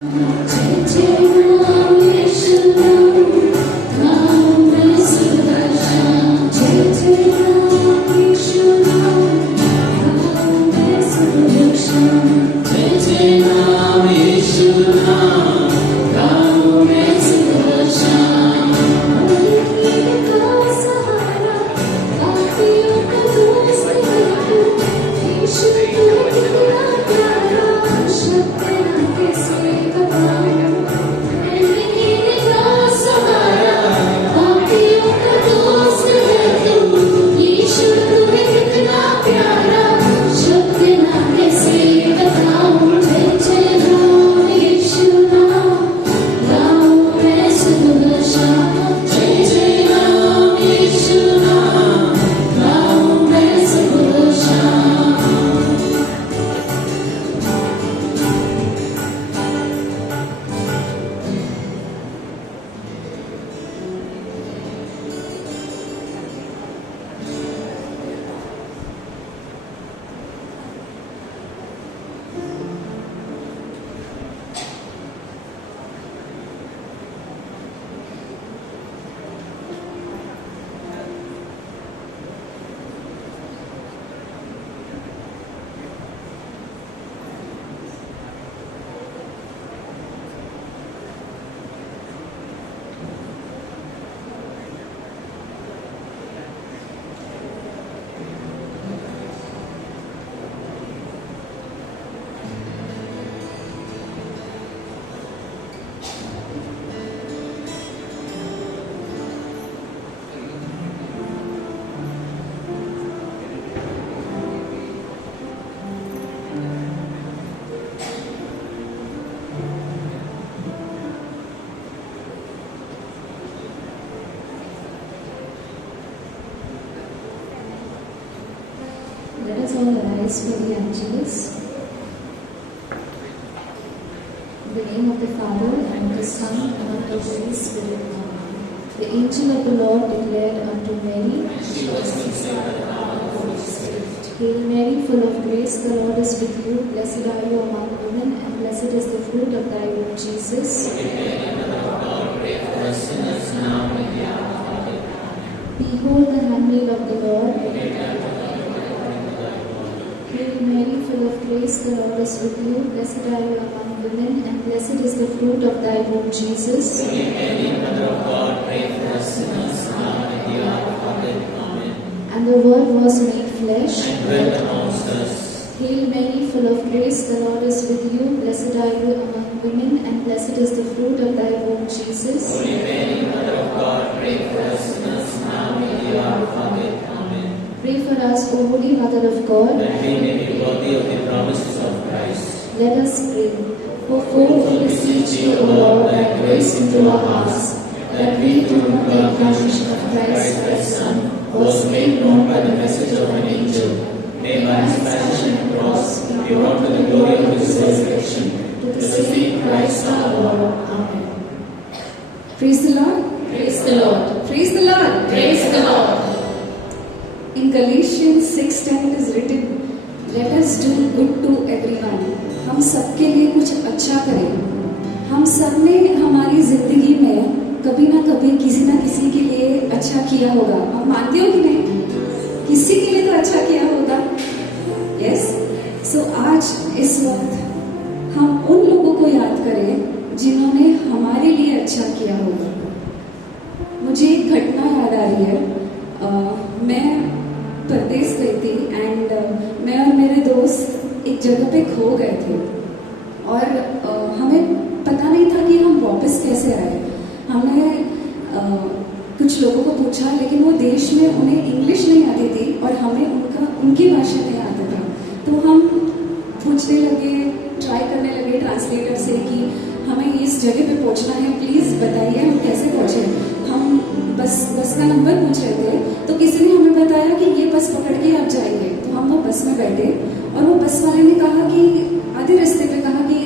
Let us all arise for the Angelus. In the name of the Father, and of the Son, and of the Holy Spirit. Amen. The angel of the Lord declared unto Mary, she was conceived by the power of the Holy Spirit. Hail Mary, full of grace, the Lord is with you. Blessed are you among women, and blessed is the fruit of thy womb, Jesus. Behold the handmaid of the Lord. Hail Mary, full of grace, the Lord is with you. Blessed are you among women, and blessed is the fruit of thy womb, Jesus. Holy Mary, Mother of God, pray for us sinners, now and at the hour of our death. Amen. And the Word was made flesh. And dwelt amongst us. Hail Mary, full of grace, the Lord is with you. Blessed are you among women, and blessed is the fruit of thy womb, Jesus. Holy Mary, Mother of God, pray for us sinners, now and at the hour of our death. Amen. Pray for us, O Holy Mother of God. That we may be worthy of the promises of Christ. Let us pray. Wherefore we beseech thee, O Lord, thy grace into our hearts, that we, through the incarnation of Christ thy Son, was made known by the message of an angel, may by his passion and cross be brought to the glory of his resurrection, to the same Christ our Lord. Amen. Praise the Lord. Praise the Lord. Praise the Lord. Praise the Lord. In Galatians 6:10 it is written, let us do good to everyone. हम सबके लिए कुछ अच्छा करें. हम सब ने हमारी जिंदगी में कभी ना कभी किसी ना किसी के लिए अच्छा किया होगा. हम मानते हो कि नहीं? किसी के लिए तो अच्छा किया होगा. यस. सो आज इस वक्त हम उन लोगों को याद करें जिन्होंने हमारे लिए अच्छा किया होगा. मुझे एक घटना याद आ रही है. मैं परदेश गई थी एंड मैं और मेरे दोस्त एक जगह पे खो गए थे और हमें पता नहीं था कि हम वापस कैसे आए. हमने कुछ लोगों को पूछा, लेकिन वो देश में उन्हें इंग्लिश नहीं आती थी और हमें उनकी भाषा नहीं आता था. तो हम पूछने लगे, ट्राई करने लगे ट्रांसलेटर से कि हमें इस जगह पे पहुंचना है, प्लीज़ बताइए हम कैसे पहुंचे. हम बस का नंबर पूछ रहे थे तो किसी ने हमें बताया कि ये बस पकड़ के आप जाएंगे. तो हम वो बस में बैठे और वो बस वाले ने कहा कि आधे रास्ते पे कहा कि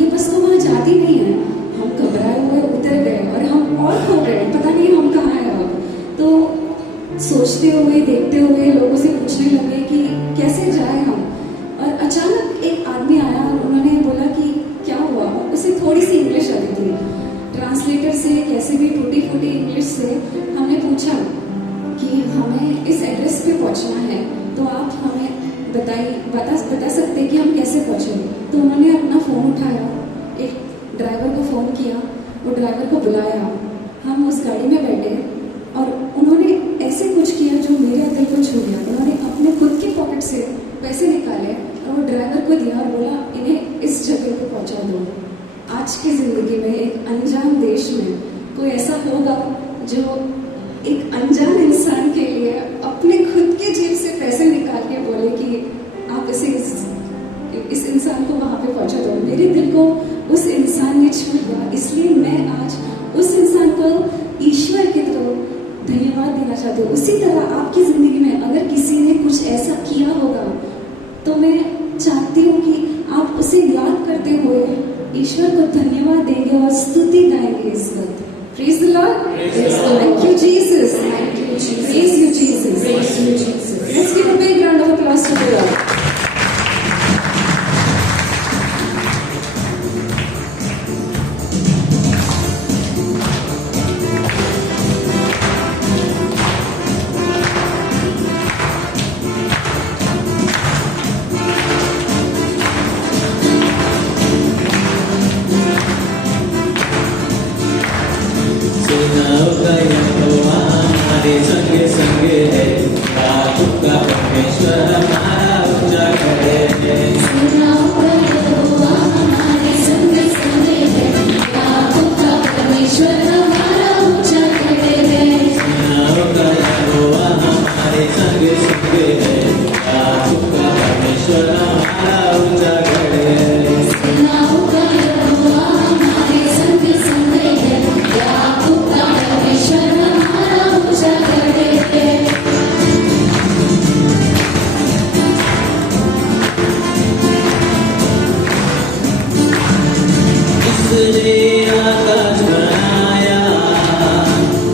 ये बस तो वहाँ जाती नहीं है. हम घबराए हुए उतर गए और हम और खो गए, पता नहीं हम कहाँ हैं अब. तो सोचते हुए देखते हुए लोगों से पूछने लगे कि कैसे जाए हम. और अचानक एक आदमी आया और उन्होंने बोला कि क्या हुआ. उसे थोड़ी थोड़ी सी इंग्लिश आती थी। ट्रांसलेटर से कैसे भी टूटी फूटी इंग्लिश से हमने पूछा कि हमें इस एड्रेस पे पहुंचना है, तो आप हमें बता सकते हैं कि हम कैसे पहुंचे। तो उन्होंने अपना फ़ोन उठाया, एक ड्राइवर को फ़ोन किया, वो ड्राइवर को बुलाया, हम उस गाड़ी में बैठे और उन्होंने ऐसे कुछ किया जो मेरे दिल को छू गया। उन्होंने अपने खुद के पॉकेट से पैसे निकाले और वो ड्राइवर को दिया और बोला इन्हें इस जगह पे पहुंचा दो। आज की ज़िंदगी में एक अनजान देश में कोई ऐसा होगा जो एक अनजान इंसान के लिए अपने खुद के जेब से पैसे निकाल के बोले कि आप इस इंसान को वहाँ पे पहुंचा दो। मेरे दिल को उस इंसान ने छू लिया, इसलिए मैं आज उस इंसान को ईश्वर की तरफ धन्यवाद देना चाहती हूँ। उसी तरह आपकी ज़िंदगी में अगर किसी ने कुछ ऐसा किया होगा तो मैं चाहती हूँ कि आप उसे याद करते हुए ईश्वर को धन्यवाद देंगे और स्तुति गाएंगे इस वक्त। Praise the Lord. Thank you, Jesus. Thank you, Jesus. Praise you, Jesus. Praise you, Jesus. Let's give a big round of applause to the Lord. सुनाओ यहोवा हमारे संगे संगे है, बाबू का परमेश्वर हमारा ऊंचा खड़े है। सुनाओ यहोवा हमारे संगे संगे है, बाबू का परमेश्वर हमारा ऊंचा खड़े है। सुनाओ यहोवा हमारे संगे संगे है, बाबू का परमेश्वर हमारा ऊंचा खड़े है। सुनाओ यहोवा हमारे संगे संगे है, बाबू का परमेश्वर हमारा ऊंचा खड़े है। जिसने आकाश बनाया,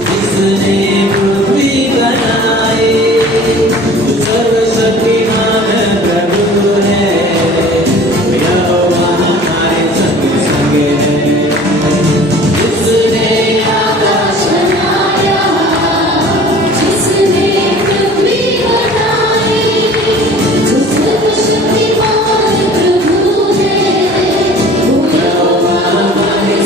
जिसने पृथ्वी बनाई, जो सर्वशक्तिमान प्रभु है, यहोवा हमारे संग संग है। जिसने आकाश बनाया, जिसने पृथ्वी बनाई, जो सर्वशक्तिमान प्रभु है, वो यहोवा हमारे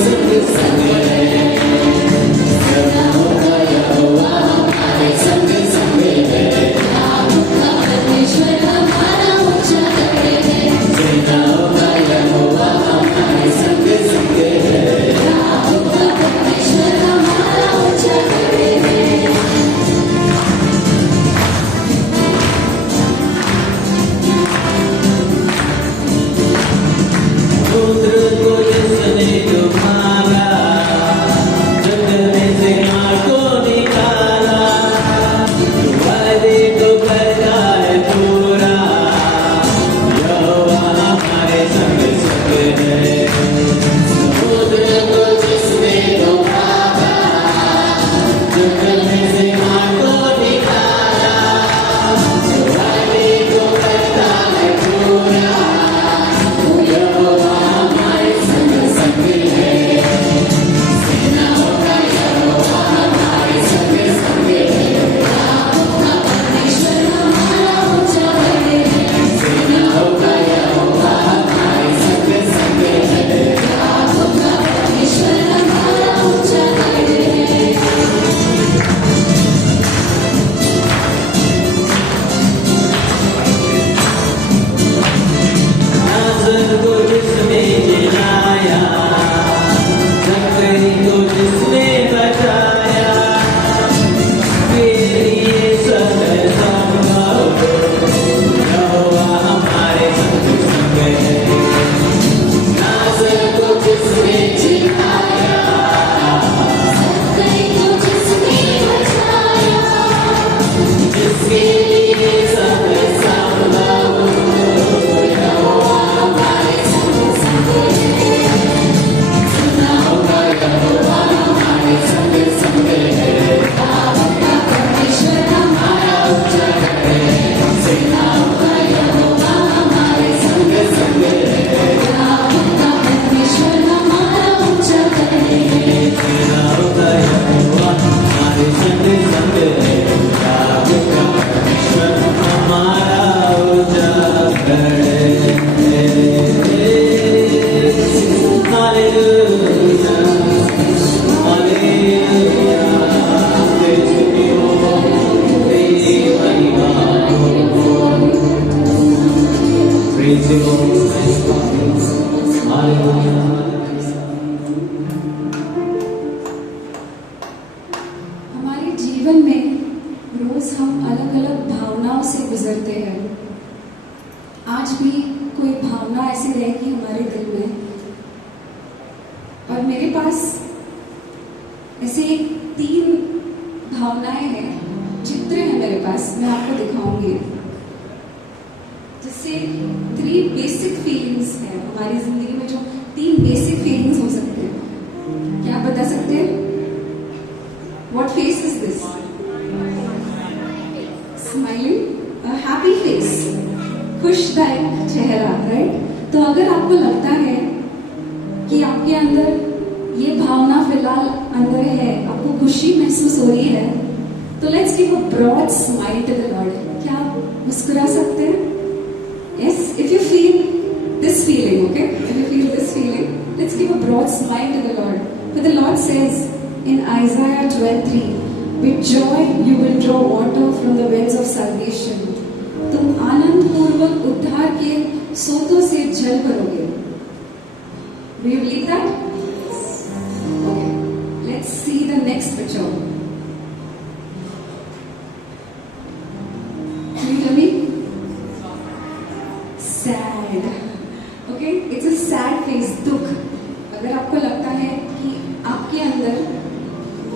हमारे जीवन में रोज हम अलग अलग भावनाओं से गुजरते हैं। आज भी कोई भावना ऐसी रहेगी हमारे दिल में, और मेरे पास ऐसे 3 भावनाएं हैं, चित्र है मेरे पास, मैं आपको दिखाऊंगी। जिससे 3 बेसिक फीलिंग्स हैं हमारी जिंदगी में, जो 3 बेसिक फीलिंग्स हो सकते हैं। क्या आप बता सकते हैं? What face is this? Smiling, a happy face, खुशदायक चेहरा, राइट? तो अगर आपको लगता है कि आपके अंदर ये भावना फिलहाल अंदर है, आपको खुशी महसूस हो रही है, तो let's give a broad smile to the lord. क्या आप मुस्कुरा सकते हैं? Yes, if you feel this feeling, okay? If you feel this feeling, let's give a broad smile to the Lord. For the Lord says in Isaiah 12:3, with joy you will draw water from the wells of salvation. तुम आनंद पूर्वक उद्धार के सोतों से जल भरोगे। Do you believe that? Okay. Let's see the next picture. Can you tell me? Sad. Okay, it's a sad face, दुख। अगर आपको लगता है कि आपके अंदर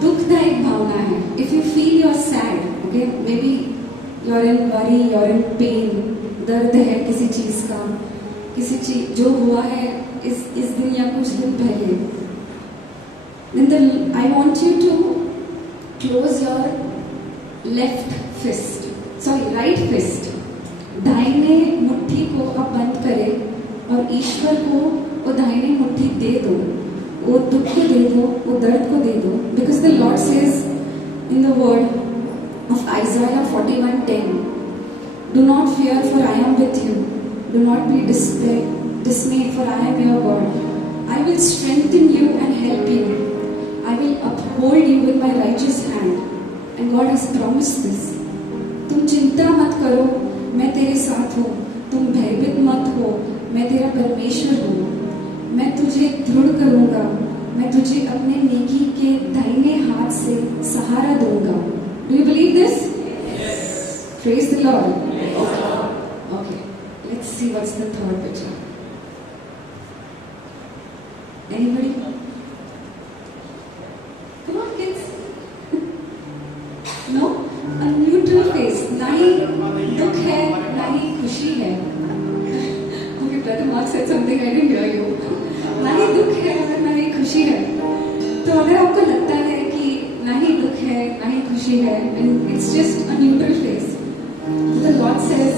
दुखदायक भावना है, if you feel you're sad, okay, maybe you're in worry, you're in pain, दर्द है किसी चीज का, किसी चीज जो हुआ है इस दिन या कुछ दिन पहले, then I want you to close your right fist, दाहिने मुट्ठी को आप बंद करें और ईश्वर को वो दाहिने मुट्ठी दे दो, वो दुख को दे दो, वो दर्द को दे दो। Because the Lord says in the word of Isaiah 41:10, do not fear for I am with you, do not be dismayed for I am your God, I will strengthen you and help you, I will uphold you with my righteous hand. And God has promised this. तुम चिंता मत करो, मैं तेरे साथ हूँ, तुम भयभीत मत हो, मैं तेरा परमेश्वर हूँ, मैं तुझे दृढ़ करूँगा, मैं तुझे अपने नेकी के दाहिने हाथ से सहारा दूंगा। Do you believe this? Yes. Praise the Lord. Yes. Okay. Let's see what's the third picture. Anybody? Come on, kids. No? A neutral face. ना ही दुख है, ना ही खुशी है। Okay, brother Mark said something, I didn't hear you. ना ही दुख है और ना ही खुशी है। तो अगर आपको लगता है कि ना ही दुख है, ना ही खुशी है, and it's just a neutral face, the Lord says,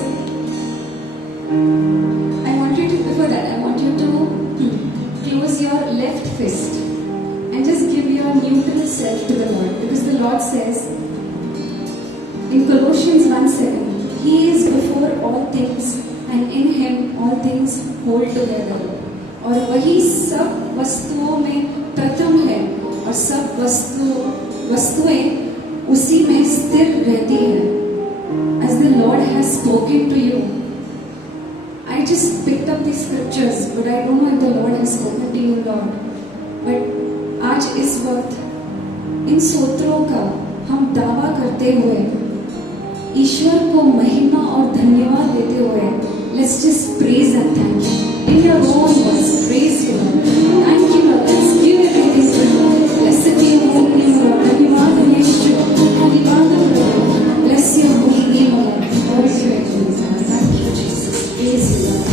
I want you to, before that, I want you to close your left fist and just give your neutral self to the Lord, because the Lord says in Colossians 1:7, He is before all things and in Him all things hold together. और वही सब वस्तुओं में प्रथम है और सब वस्तुएं उसी में स्थिर रहती हैं। As the Lord has spoken to you, I just picked up these scriptures, but I don't know if the Lord has spoken to you, Lord. But आज इस वक्त इन सूत्रों का हम दावा करते हुए ईश्वर को महिमा और धन्यवाद देते हुए let's just praise and thank you in your own voice. Praise you, Lord. Thank you, Lord. Let's give everything to you. Blessed be your holy name, Lord. धन्यवाद यीशु, धन्यवाद प्रभु। Bless your holy name, Lord. Glory to your name. Thank you, Jesus. Praise you, Lord.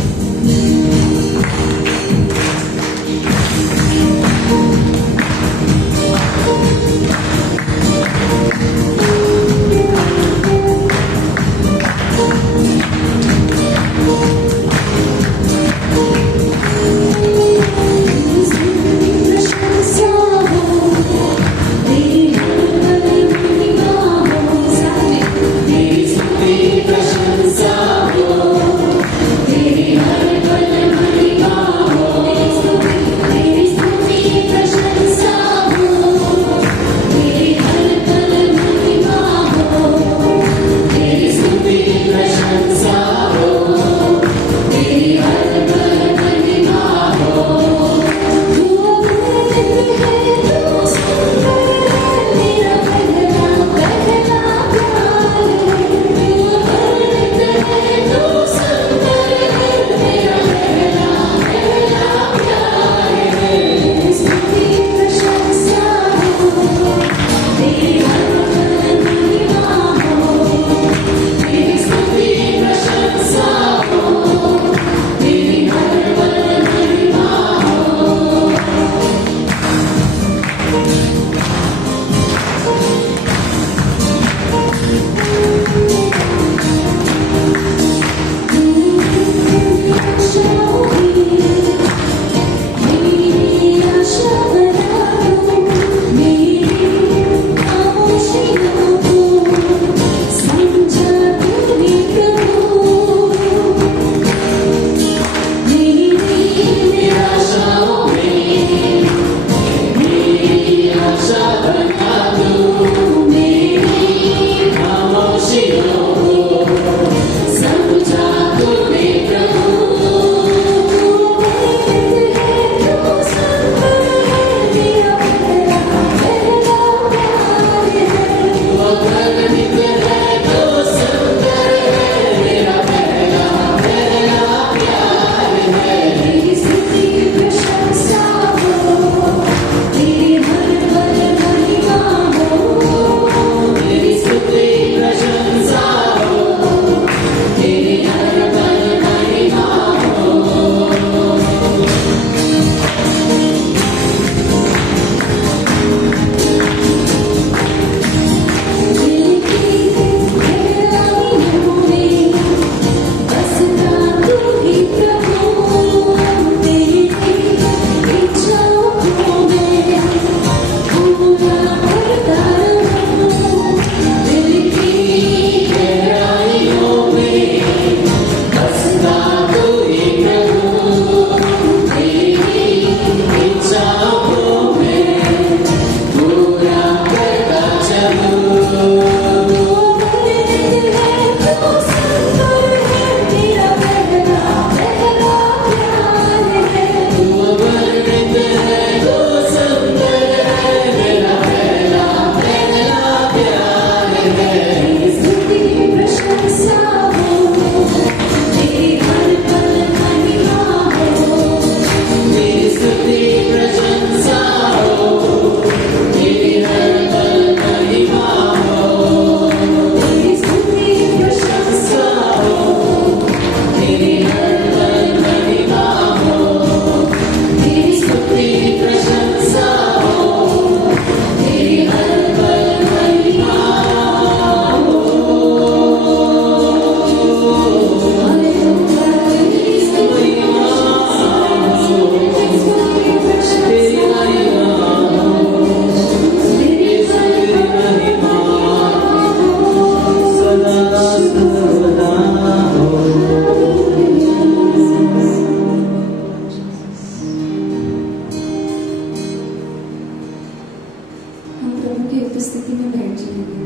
उपस्थिति में बैठ जाएंगे।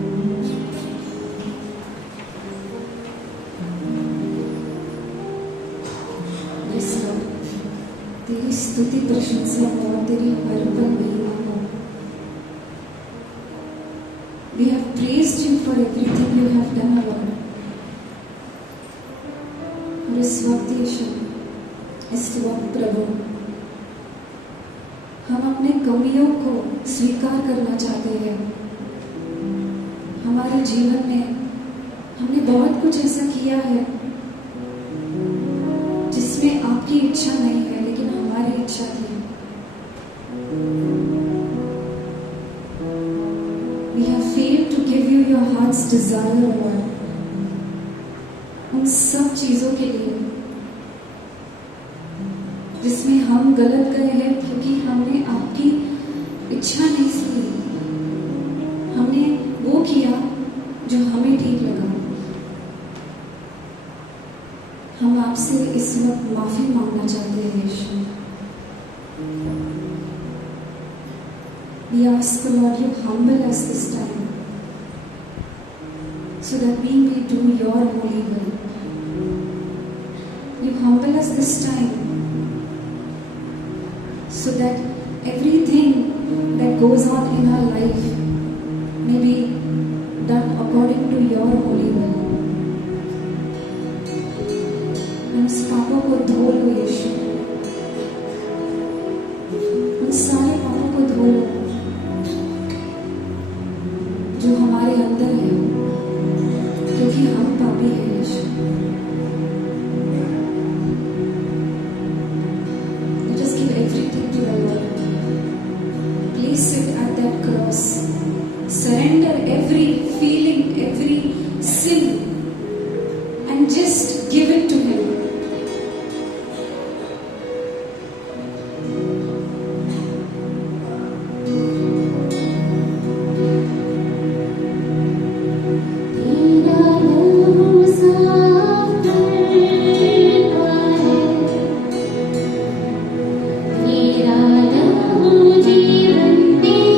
Yes, Lord, तेरी स्तुति प्रशंसा और तेरी हर पल महिमा हो। We have praised you for everything you have done, Lord. और इस वक्त यीशु, इस वक्त प्रभु, हम अपने कमियों को स्वीकार करना चाहते हैं। हमारे जीवन में हमने बहुत कुछ ऐसा किया है जिसमें आपकी इच्छा नहीं है, लेकिन हमारी इच्छा थी। We have failed to give you your heart's desire, Lord. उन सब चीजों के लिए जिसमें हम गलत गए हैं, क्योंकि हमने आपकी इच्छा नहीं सुनी। हमने वो किया जो हमें ठीक लगा। हम आपसे इस वक्त माफी मांगना चाहते हैं यीशु। We ask, Lord, you humble us this time so that we may do your holy will. You humble us this time so that everything that goes on in our life may be done according to your holy will. उन पापों को धो लो यीशु, उन सारे पापों को धो लो जो हमारे अंदर है, क्योंकि हम पापी हैं यीशु। Just give everything to the Lord. Place it at that cross. Surrender every feeling, every sin, and just give it to Him. जीवन में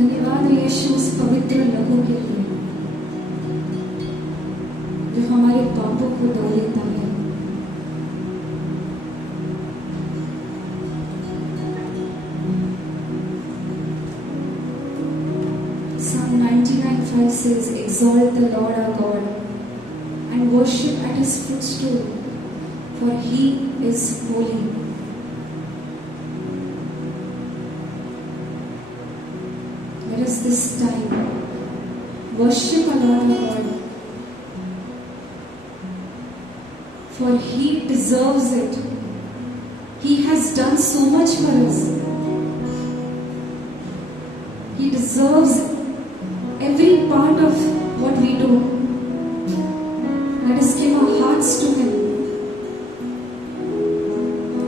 धन्यवाद यीशु उस पवित्र लहू के लिए जो हमारे पापों को धो लेता है। Psalm 99:5 says, "Exalt the Lord our God and worship at His footstool, for He is holy." Let us this time worship our Lord our God, for He deserves it. He has done so much for us. He deserves every part of what we do. Let us give our hearts to Him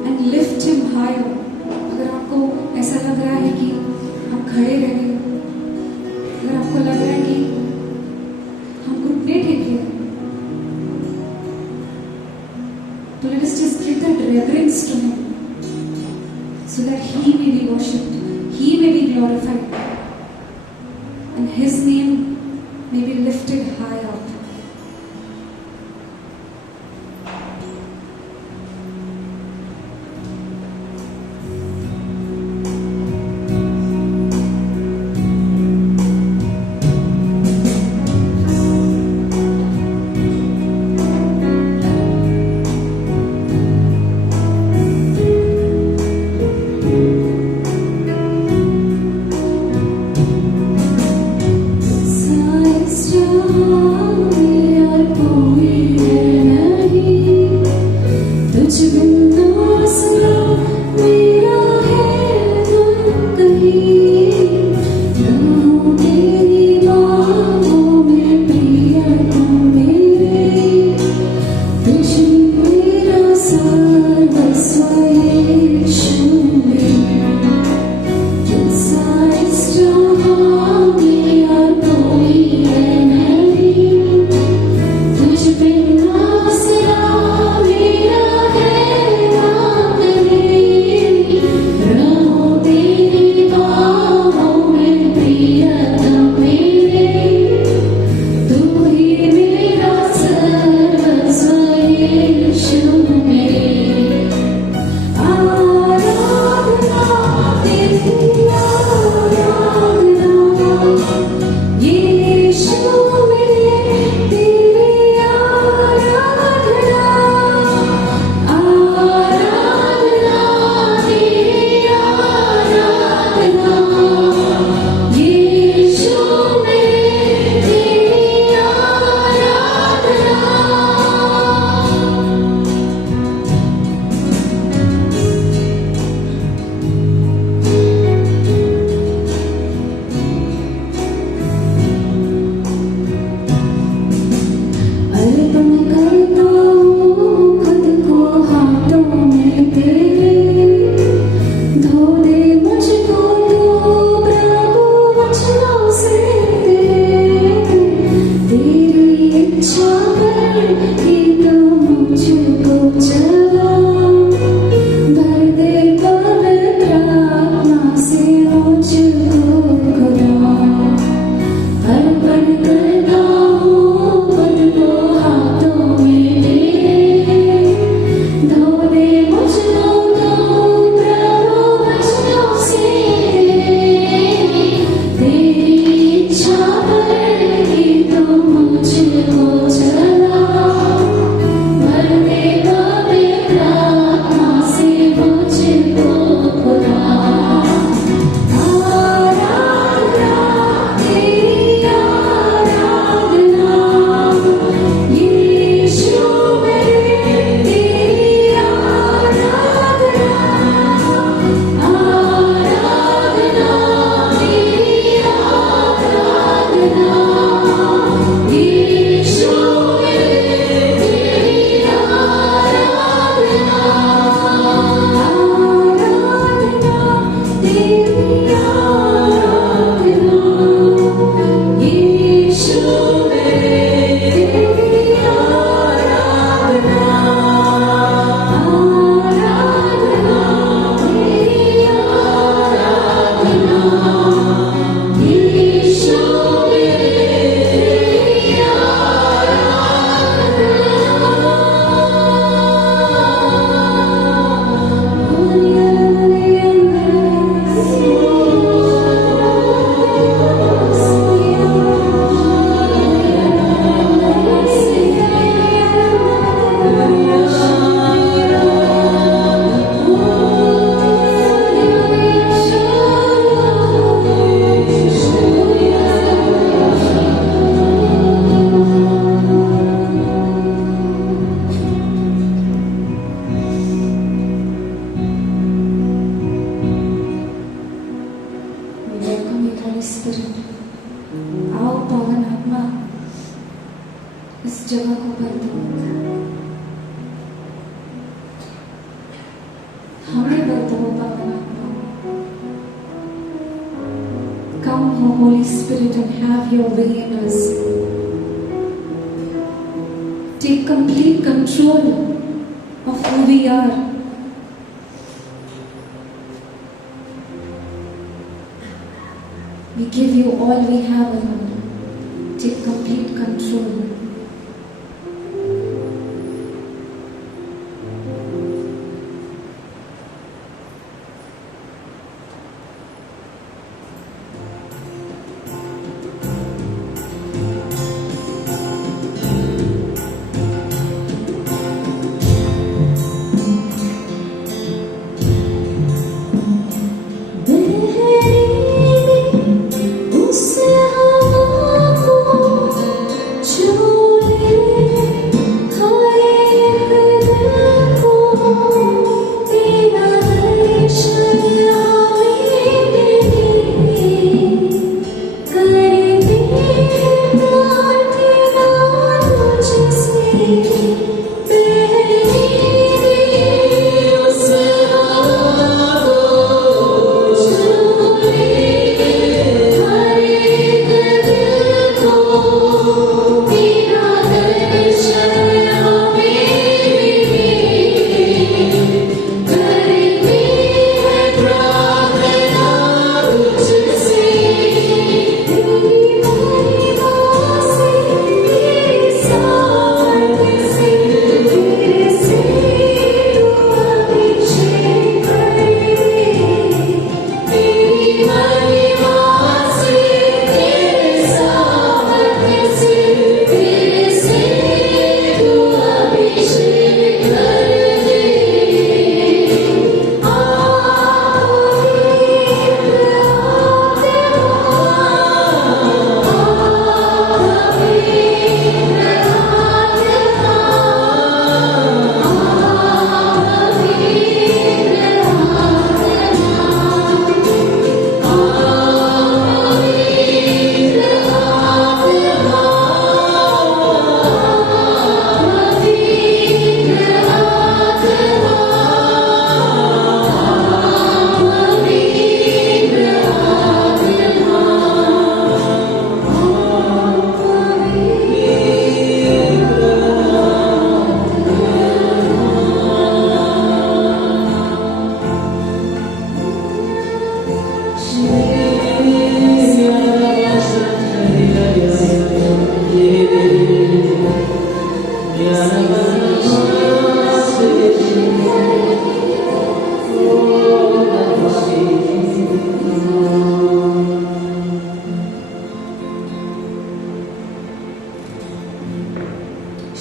and lift Him higher. अगर आपको ऐसा लग रहा है कि हम खड़े रहे, अगर आपको लग रहा है कि हम घुटने टेके, तो let us just give that reverence to Him so that He may be worshipped, He may be glorified, and His name may be lifted high up. Size strong. Holy Spirit, आओ पावन आत्मा इस जगह को भर दो, हमें भर दो पावन आत्मा। Come, O Holy Spirit, and have your way in us. Take complete control of who we are. We give you all we have, Lord. Take complete control.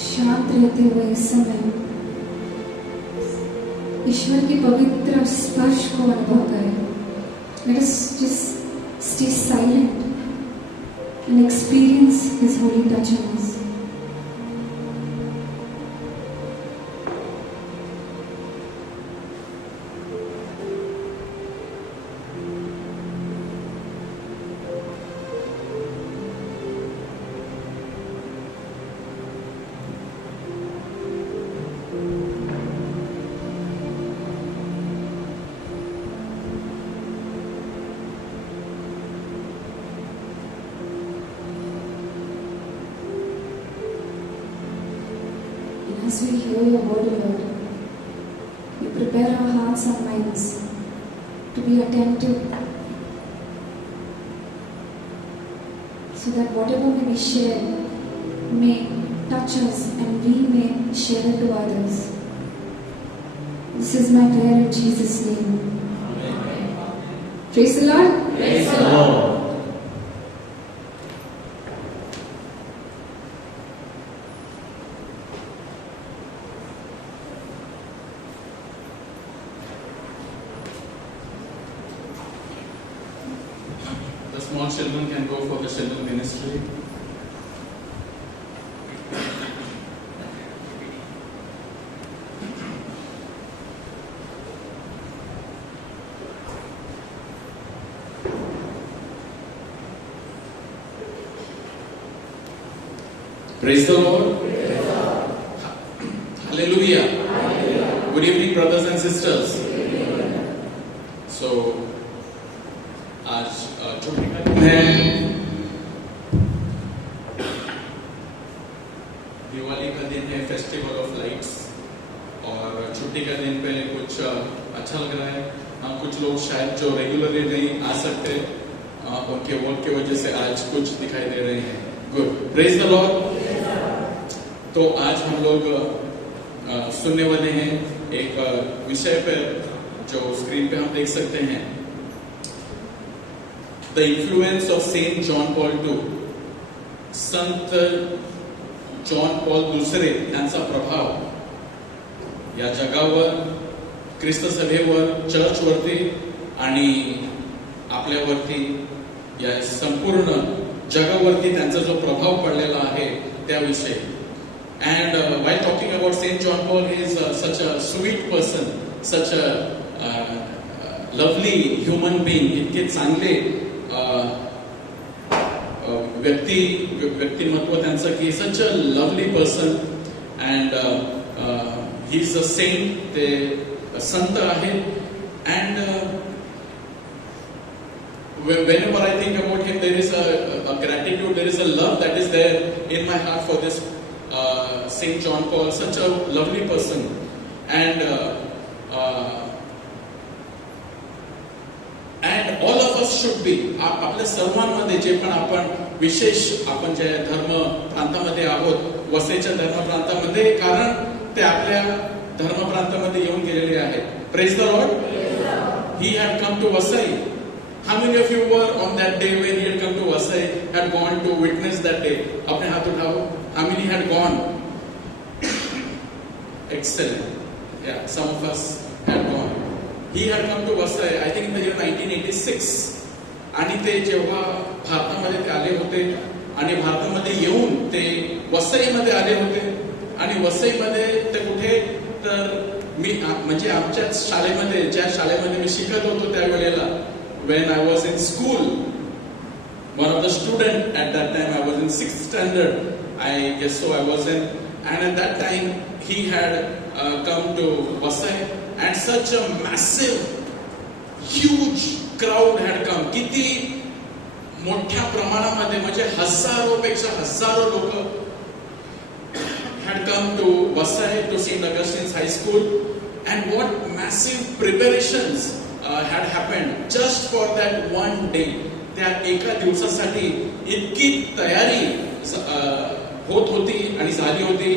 शांत रहते हुए इस समय ईश्वर के पवित्र स्पर्श को अनुभव करें। Let us just stay silent and experience His holy touch on us. As we hear your word, Lord, we prepare our hearts and minds to be attentive so that whatever may be shared may touch us and we may share it to others. This is my prayer in Jesus' name. Amen. Praise the Lord. Praise the Lord. The small children can go for the children ministry. Praise the Lord. Hallelujah. Good evening, brothers and sisters. So, आज छुट्टी का दिन है, दिवाली का दिन है, festival of lights, और छुट्टी का दिन पे कुछ अच्छा लग रहा है। कुछ लोग शायद जो रेगुलरली नहीं आ सकते, उनके वर्क की वजह से आज कुछ दिखाई दे रहे हैं। Good, praise the Lord. तो आज हम लोग सुनने वाले हैं एक विषय पर जो स्क्रीन पे हम देख सकते हैं, the influence of Saint John Paul II, संत जॉन पॉल II यांचा प्रभाव या जगावर, ख्रिस्त सभेवर, चर्चवरती आणि आपल्यावरती, या संपूर्ण जगावरती त्यांचा जो प्रभाव पडलेला आहे त्याविषयी. And while talking about Saint John Paul, he is such a sweet person, such a lovely human being. इतके चांगले व्यक्तिमत्व त्यांचं की such a lovely person, and he is a saint. ते संत आहेत. And whenever I think about him, there is a gratitude, there is a love that is there in my heart for this Saint John Paul, such a lovely person. And all of us should be, आपल्या सर्वांमध्ये जे पण आपण विशेष आपण जे धर्म प्रांतामध्ये आहोत, वसईच्या धर्म प्रांतामध्ये, कारण ते आपल्या धर्म प्रांतामध्ये येऊन गेलेले आहेत. Praise the Lord. He had come to Vasai. How many of you were on that day when he had come to Vasai, had gone to witness that day? अपने हाथ उठाओ. How many had gone? Excellent. Yeah, some of us had gone. He had come to Vasai, I think in the year 1986. आणि ते जेव्हा भारतामध्ये ते आले होते, आणि भारतामध्ये येऊन ते वसईमध्ये आले होते, आणि वसईमध्ये ते कुठे, तर मी म्हणजे आमच्या शाळेमध्ये, ज्या शाळेमध्ये मी शिकत होतो त्यावेळेला, when I was in school, one of the student at that time, I was in 6th standard, I guess so I was in, and at that time he had come to Vasai, and such a massive, huge crowd had come. किती मोठ्या प्रमाणामध्ये, म्हणजे हजारोपेक्षा हजारो लोक had come to Vasai, to St. Augustine's High School, and what massive preparations had happened just for that one day. त्या एका दिवसासाठी इतकी तयारी होत होती आणि झाली होती.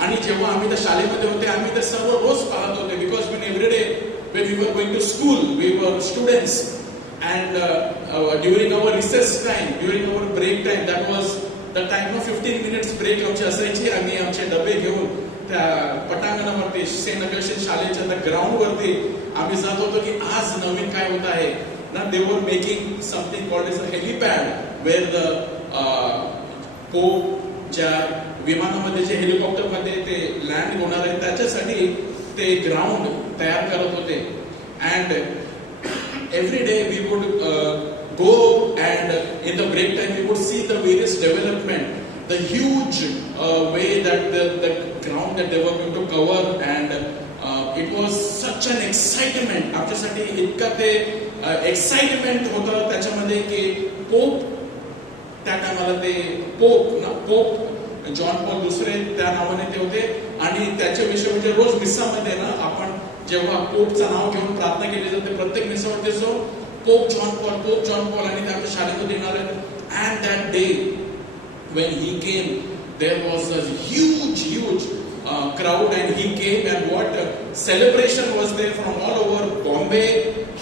आणि जेव्हा आम्ही त्या शाळेमध्ये होते, आम्ही ते सर्व रोज पाहत होते, because when every day when we were going to school, we were students, and during our recess time, during our break time, that was the time of 15 minutes break आमची असायची. आम्ही आमचे डबे घेऊन त्या पटांगणावरती, सेंट अगस्टिन शाळेच्या त्या ground वरती आम्ही जात होतो की आज नवीन काय होत आहे ना. they were making something called as a helipad, where the pope ज्या विमानामध्ये, जे हेलिकॉप्टरमध्ये ते लँड होणार आहे, त्याच्यासाठी ते ग्राउंड तयार करत होते. And every day we would go and in the break time we would see the various development, the huge way that the ground that they were going to cover, and it was such an excitement. आमच्यासाठी इतका ते excitement होतं त्याच्यामध्ये की pope, त्या टायमाला ते pope John Paul II त्या नावाने ते होते. आणि त्याच्याविषयी म्हणजे रोज मिसामध्ये ना, आपण जेव्हा पोपचं नाव घेऊन प्रार्थना केली जाते, प्रत्येक मिसामध्ये जो पोप जॉन पॉल आणि ते आमच्या शाळेमध्ये येणार आहे. And that day when he came, there was a huge crowd, and he came, and what celebration was there from all over Bombay,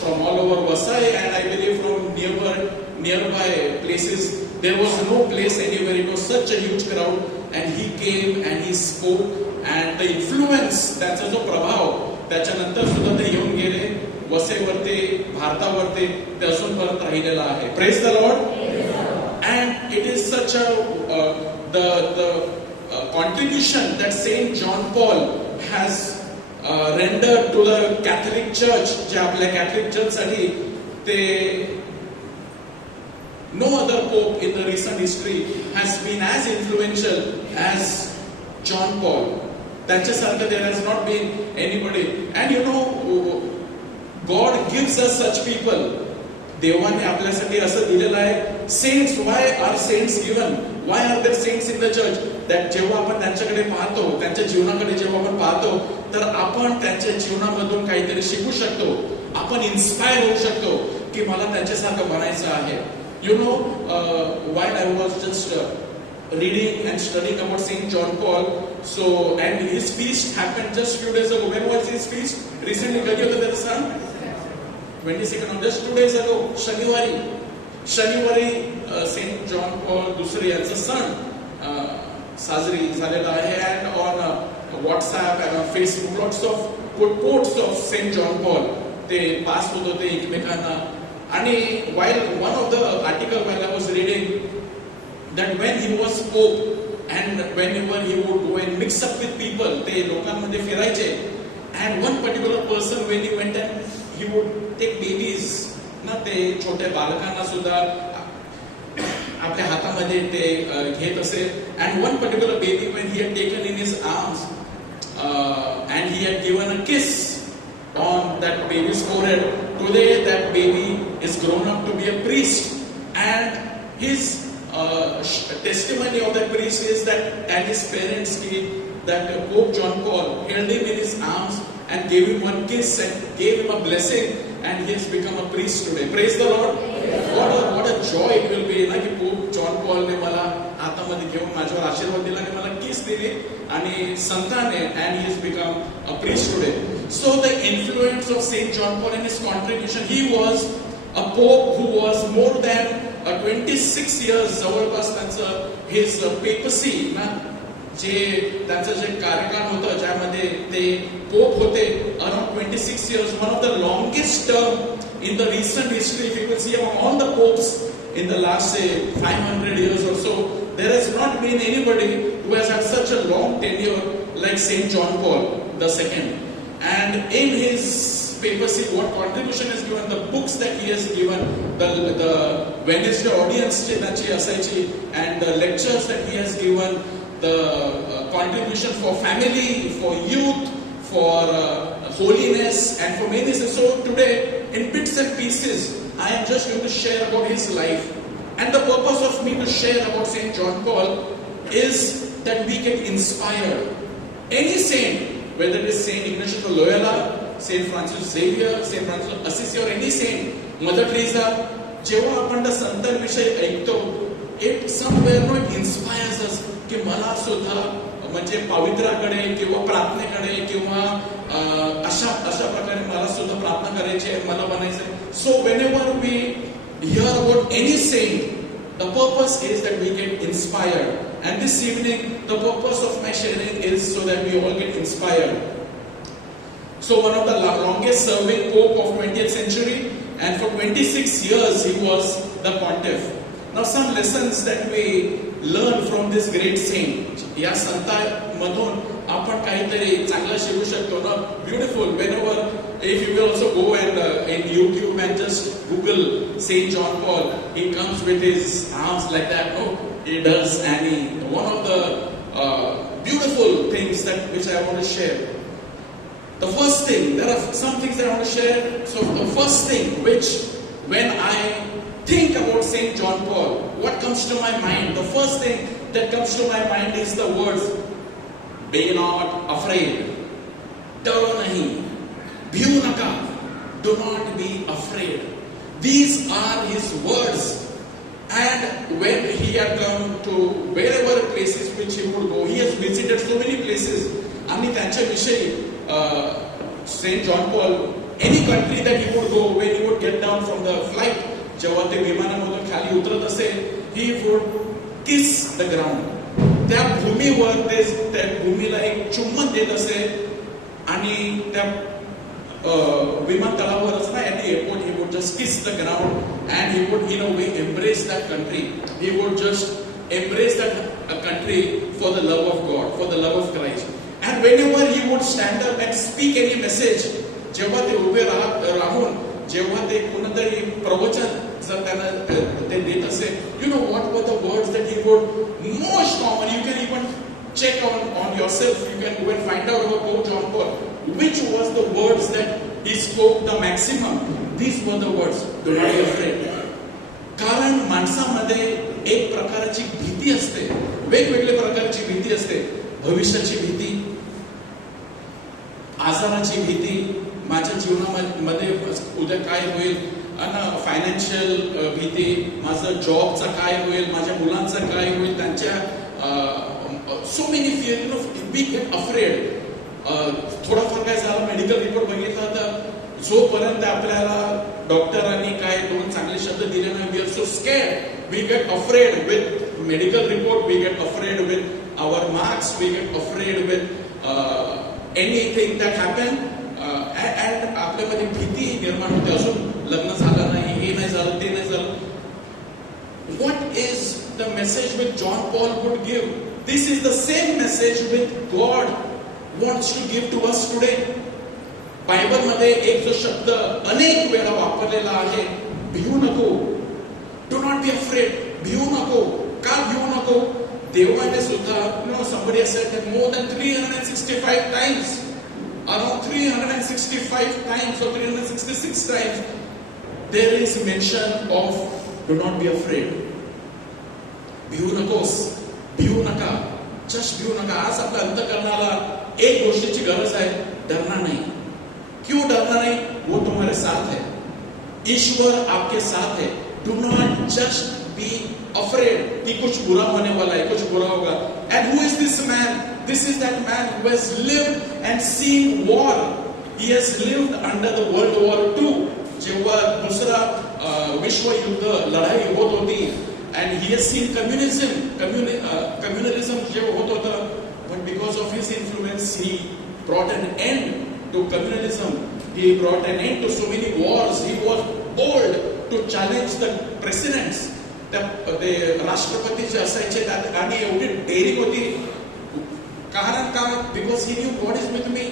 from all over Vasai, and I believe from nearby places. There was no place anywhere. It was such a huge crowd, and he came and he spoke, and the influence, त्याचा जो प्रभाव त्याच्यानंतर सुद्धा ते येऊन गेले वसईवरती, भारतावरती, ते अजूनपर्यंत राहिलेला आहे. Praise the Lord. And it is such a the contribution that Saint John Paul has rendered to the Catholic Church, जे आपल्या कॅथलिक चर्च साठी ते No other pope in the recent history has been as influential as John Paul. त्यांच्यासारखं there has not been anybody. And you know, God gives us such people. देवाने आपल्यासाठी असं दिलेलं आहे. Saints, why are saints given? Why are there saints in the church? That जेव्हा आपण त्यांच्याकडे पाहतो, त्यांच्या जीवनाकडे जेव्हा आपण पाहतो, तर आपण त्यांच्या जीवनामधून काहीतरी शिकू शकतो. आपण इन्स्पायर होऊ शकतो की मला त्यांच्यासारखं बनायचं आहे. You know, while I was just reading and studying about Saint John Paul, so and his feast happened just few days ago. When was his feast? Recently, कधी होतं त्याचं सण? 22nd, just 2 days ago, शनिवारी Saint John Paul दुसरे यांचं सण साजरी झालेला आहे. And on WhatsApp and on Facebook lots of quotes of Saint John Paul ते पास होत होते एकमेकांना. आणि while one of the article while I was reading that when he was pope and whenever he would go and mix up with people, ते लोकांमध्ये फिरायचे. And one particular person when he went and he would take babies, ना ते छोट्या बालकांना सुद्धा आपल्या हातामध्ये ते घेत असे. And one particular baby when he had taken in his arms and he had given a kiss on that baby's forehead. Today that baby is grown up to be a priest, and his testimony of that priest is that and his parents that Pope John Paul held him in his arms and gave him one kiss and gave him a blessing, and he has become a priest today. Praise the Lord. What a joy it will be ना की Pope John Paul ने मला हातामध्ये घेऊन माझ्यावर आशीर्वाद दिला आणि मला किस दिली आणि संताने, and he has become a priest today. So the influence of Saint John Paul and his contribution, he was a pope who was more than 26 years जवळपास त्यांचं his papacy ना जे त्यांचं जे कार्यकाळ होतं ज्यामध्ये ते पोप होते around 26 years, one of the longest term in the recent history. If you could see among all the popes in the last say 500 years or so, there has not been anybody who has had such a long tenure like Saint John Paul II. And in his papacy, what contribution is given, the books that he has given, the Wednesday audience and the lectures that he has given, the contribution for family, for youth, for holiness, and for many things. So today, in bits and pieces, I am just going to share about his life. And the purpose of me to share about Saint John Paul is that we get inspired. Any saint, whether it is Saint Ignatius of Loyola, Saint Francis Xavier, Saint Francis of Assisi, or any saint, Mother Teresa, जेव्हा आपण त्या संतांविषयी ऐकतो, it somewhere it inspires us की मला सुद्धा म्हणजे पवित्राकडे किंवा प्रार्थनेकडे किंवा अशा प्रकारे मला सुद्धा प्रार्थना करायची आहे, मला बनायचं. So whenever we hear about any saint, the purpose is that we get inspired. And this evening, the purpose of my sharing is so that we all get inspired. So one of the longest serving pope of 20th century, and for 26 years he was the pontiff. Now some lessons that we learn from this great saint. या संतांमधून आपण काहीतरी चांगलं शिकू शकतो ना. Beautiful. Whenever, if you will also go and in YouTube and just Google Saint John Paul, he comes with his arms like that. Oh, he does, and one of the beautiful things that which I want to share. The first thing, there are some things that I want to share. So the first thing which, when I think about Saint John Paul, what comes to my mind? The first thing that comes to my mind is the words, be not afraid. डरो नहीं, भीऊ नका, do not be afraid. These are his words. And when he had come to wherever places which he would go, he has visited so many places. आणि त्यांच्याविषयी Saint John Paul, any country that he would go, when he would get down from the flight, जेव्हा ते विमानामधून खाली उतरत असे, he would kiss the ground. त्या भूमीवर ते त्या भूमीला एक चुंबन देत असे आणि त्या विमानतळावरच ना at the airport he would just kiss the ground and he would in a way embrace that country. He would just embrace that country for the love of God, for the love of Christ. And whenever he would stand up and speak any message, जेव्हा ते उभे राहून जेव्हा ते कोणतरी प्रवचन जर त्यांना ते देत असेल, you know what were the words that he would most common, you can even check on yourself, you can go and find out about Pope John Paul, which was the words that he spoke the maximum. These were the words, do not be afraid. कारण माणसामध्ये एक प्रकारची भीती असते, वेगवेगळ्या प्रकारची भीती असते. भविष्याची भीती, आजाराची भीती, माझ्या जीवनामध्ये उद्या काय होईल, फायनान्शियल भीती, माझं जॉबचा काय होईल, माझ्या मुलांचं काय होईल, त्यांच्या so many fear, you know, we get afraid. थोडाफार काय झालं, मेडिकल रिपोर्ट बघितला तर जोपर्यंत आपल्याला डॉक्टरांनी काय दोन चांगले शब्द दिले नाही, we are so scared, we get afraid with medical report, we get afraid with our marks, we get afraid with anything that happen. And आपल्यामध्ये भीती निर्माण होते. अजून लग्न झालं नाही, हे नाही झालं, ते नाही झालं. What is the message which John Paul would give? This is the same message which God wants to give to us today. Bible मध्ये एक जो शब्द अनेक वेळा वापरलेला आहे, भिवू नको. Do not be afraid. भिवू नको. का भिवू नको? देवाने सुद्धा, you know, somebody has said that more than 365 times, around 365 times or 366 times, there is mention of do not be afraid. भिवू नकोस, भिवू नका, जस्ट भिवू नका. आज आपल्या अंतःकरणाला एक गोष्टीची गरज आहे, डरना नहीं. क्यों डरना नहीं? वो तुम्हारे साथ है, ईश्वर आपके साथ है. Do not just be afraid कि कुछ बुरा होने वाला है, कुछ बुरा होगा. And who is this man? This is that man who has lived and seen war. He has lived under the world war 2, जेव्हा दुसरा विश्व युद्ध लढाई होत होती. And he has seen communalism जेव्हा होत होतं. But because of his influence he brought an end to communalism. He brought an end to so many wars. He was bold to challenge the presidents. ते राष्ट्रपती जे असायचे त्यात आणि एवढी daring होती. कारण का? Because he knew God is with me.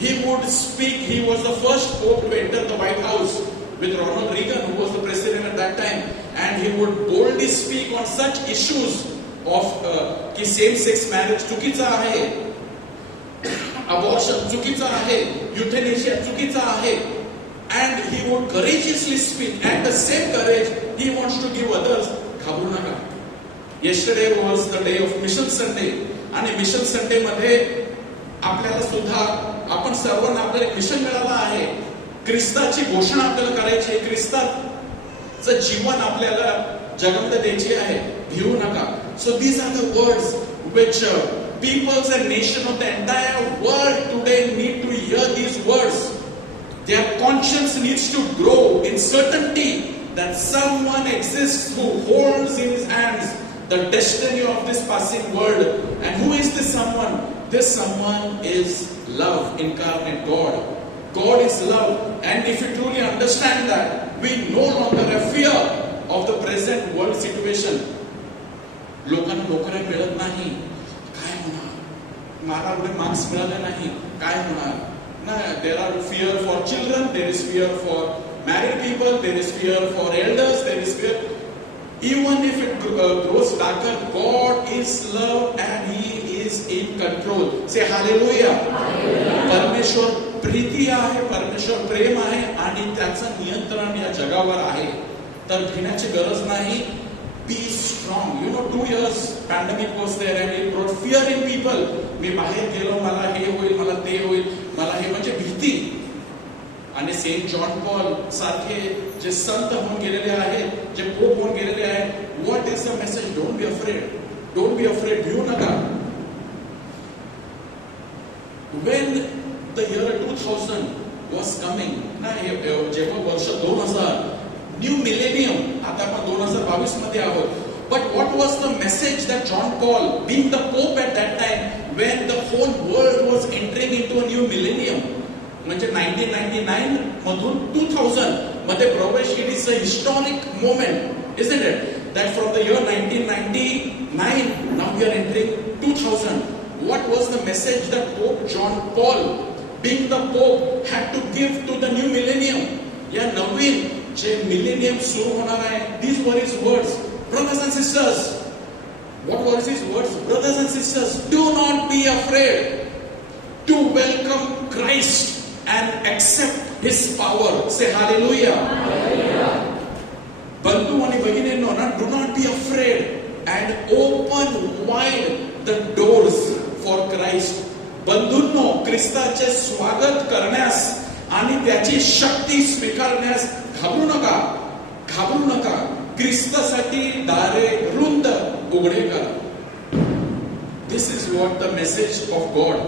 He would speak. He was the first pope to enter the White House with Ronald Reagan, who was the president at that time, and he would boldly speak on such issues of की same-sex marriage चुकीचा आहे, abortion चुकीचा आहे, युथेनेशिया चुकीचा आहे. And he would courageously speak. And the same courage he wants to give others. घाबरू नका. Yesterday was the day of Mission Sunday. आणि मिशन संडे मध्ये आपल्याला सुद्धा, आपण सर्वांना आपल्याला मिशन मिळाला आहे. ख्रिस्ताची घोषणा आपल्याला करायची आहे. ख्रिस्ताचं जीवन आपल्याला जगामध्ये द्यायचे आहे. भिवू नका. So these are the words which peoples and nations of the entire world today need to hear these words. Their conscience needs to grow in certainty that someone exists who holds in his hands the destiny of this passing world. And who is this someone? This someone is love incarnate, God. God is love. And if you truly understand that, we no longer have fear of the present world situation. लोकांना नोकऱ्या मिळत नाही, काय होणार? मला एवढे marks मिळाले नाही, काय होणार? There are fear for children, there is fear for married people, there is fear for elders, there is fear. Even if it grows darker, God is love and He is in control. Say hallelujah. परमेश्वर प्रीती आहे, परमेश्वर प्रेम आहे आणि त्याचं नियंत्रण या जगावर आहे. तर भिण्याची गरज नाही. Be strong. You know, 2 years pandemic was there and it brought fear in people. मी बाहेर गेलो, मला हे होईल, मला ते होईल, मला हे, म्हणजे भीती. आणि सेंट जॉन पॉल सारखे जे संत होऊन गेलेले आहेत, जे पोप होऊन गेलेले आहेत, what is the message? Don't be afraid. Don't be afraid. भिवू नका. When the year 2000 was coming, जेव्हा वर्ष 2000, न्यू मिलेनियम, आता आपण 2022 मध्ये आहोत. But what was the message that John Paul, being the Pope at that time, when the whole world was entering into a new millennium, म्हणजे 1999 मधून 2000 मध्ये प्रवेश, it is a historic moment, isn't it? That from the year 1999, now we are entering 2000. What was the message that Pope John Paul, being the Pope, had to give to the new millennium? या नवीन जे millennium सुरू होणार आहे, these were his words. Brothers and sisters, what were his words? Brothers and sisters, do not be afraid to welcome Christ and accept his power. Say hallelujah. बंधू आणि भगिनींनो ना, do not be afraid and open wide the doors for Christ. बंधूंनो, ख्रिस्ताचे स्वागत करण्यास आणि त्याची शक्ती स्वीकारण्यास घाबरू नका, घाबरू नका. ख्रिस्तासाठी दारे रुंद उघडे करा. This is what the message of God.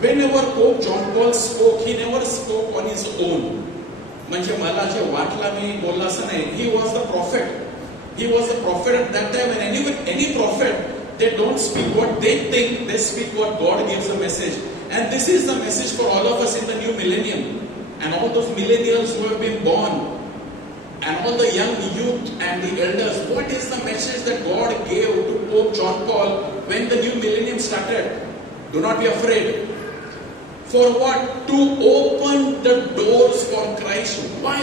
Whenever Pope John Paul spoke, he never spoke on his own. म्हणजे मला जे वाटला मी बोलला असं नाही. He was the prophet. He was the prophet at that time, and any prophet, they don't speak what they think, they speak what God gives a message. And this is the message for all of us in the new millennium. And all those millennials who have been born, and all the young youth and the elders, what is the message that God gave to Pope John Paul when the new millennium started? Do not be afraid. For what? To open the doors for Christ. Why?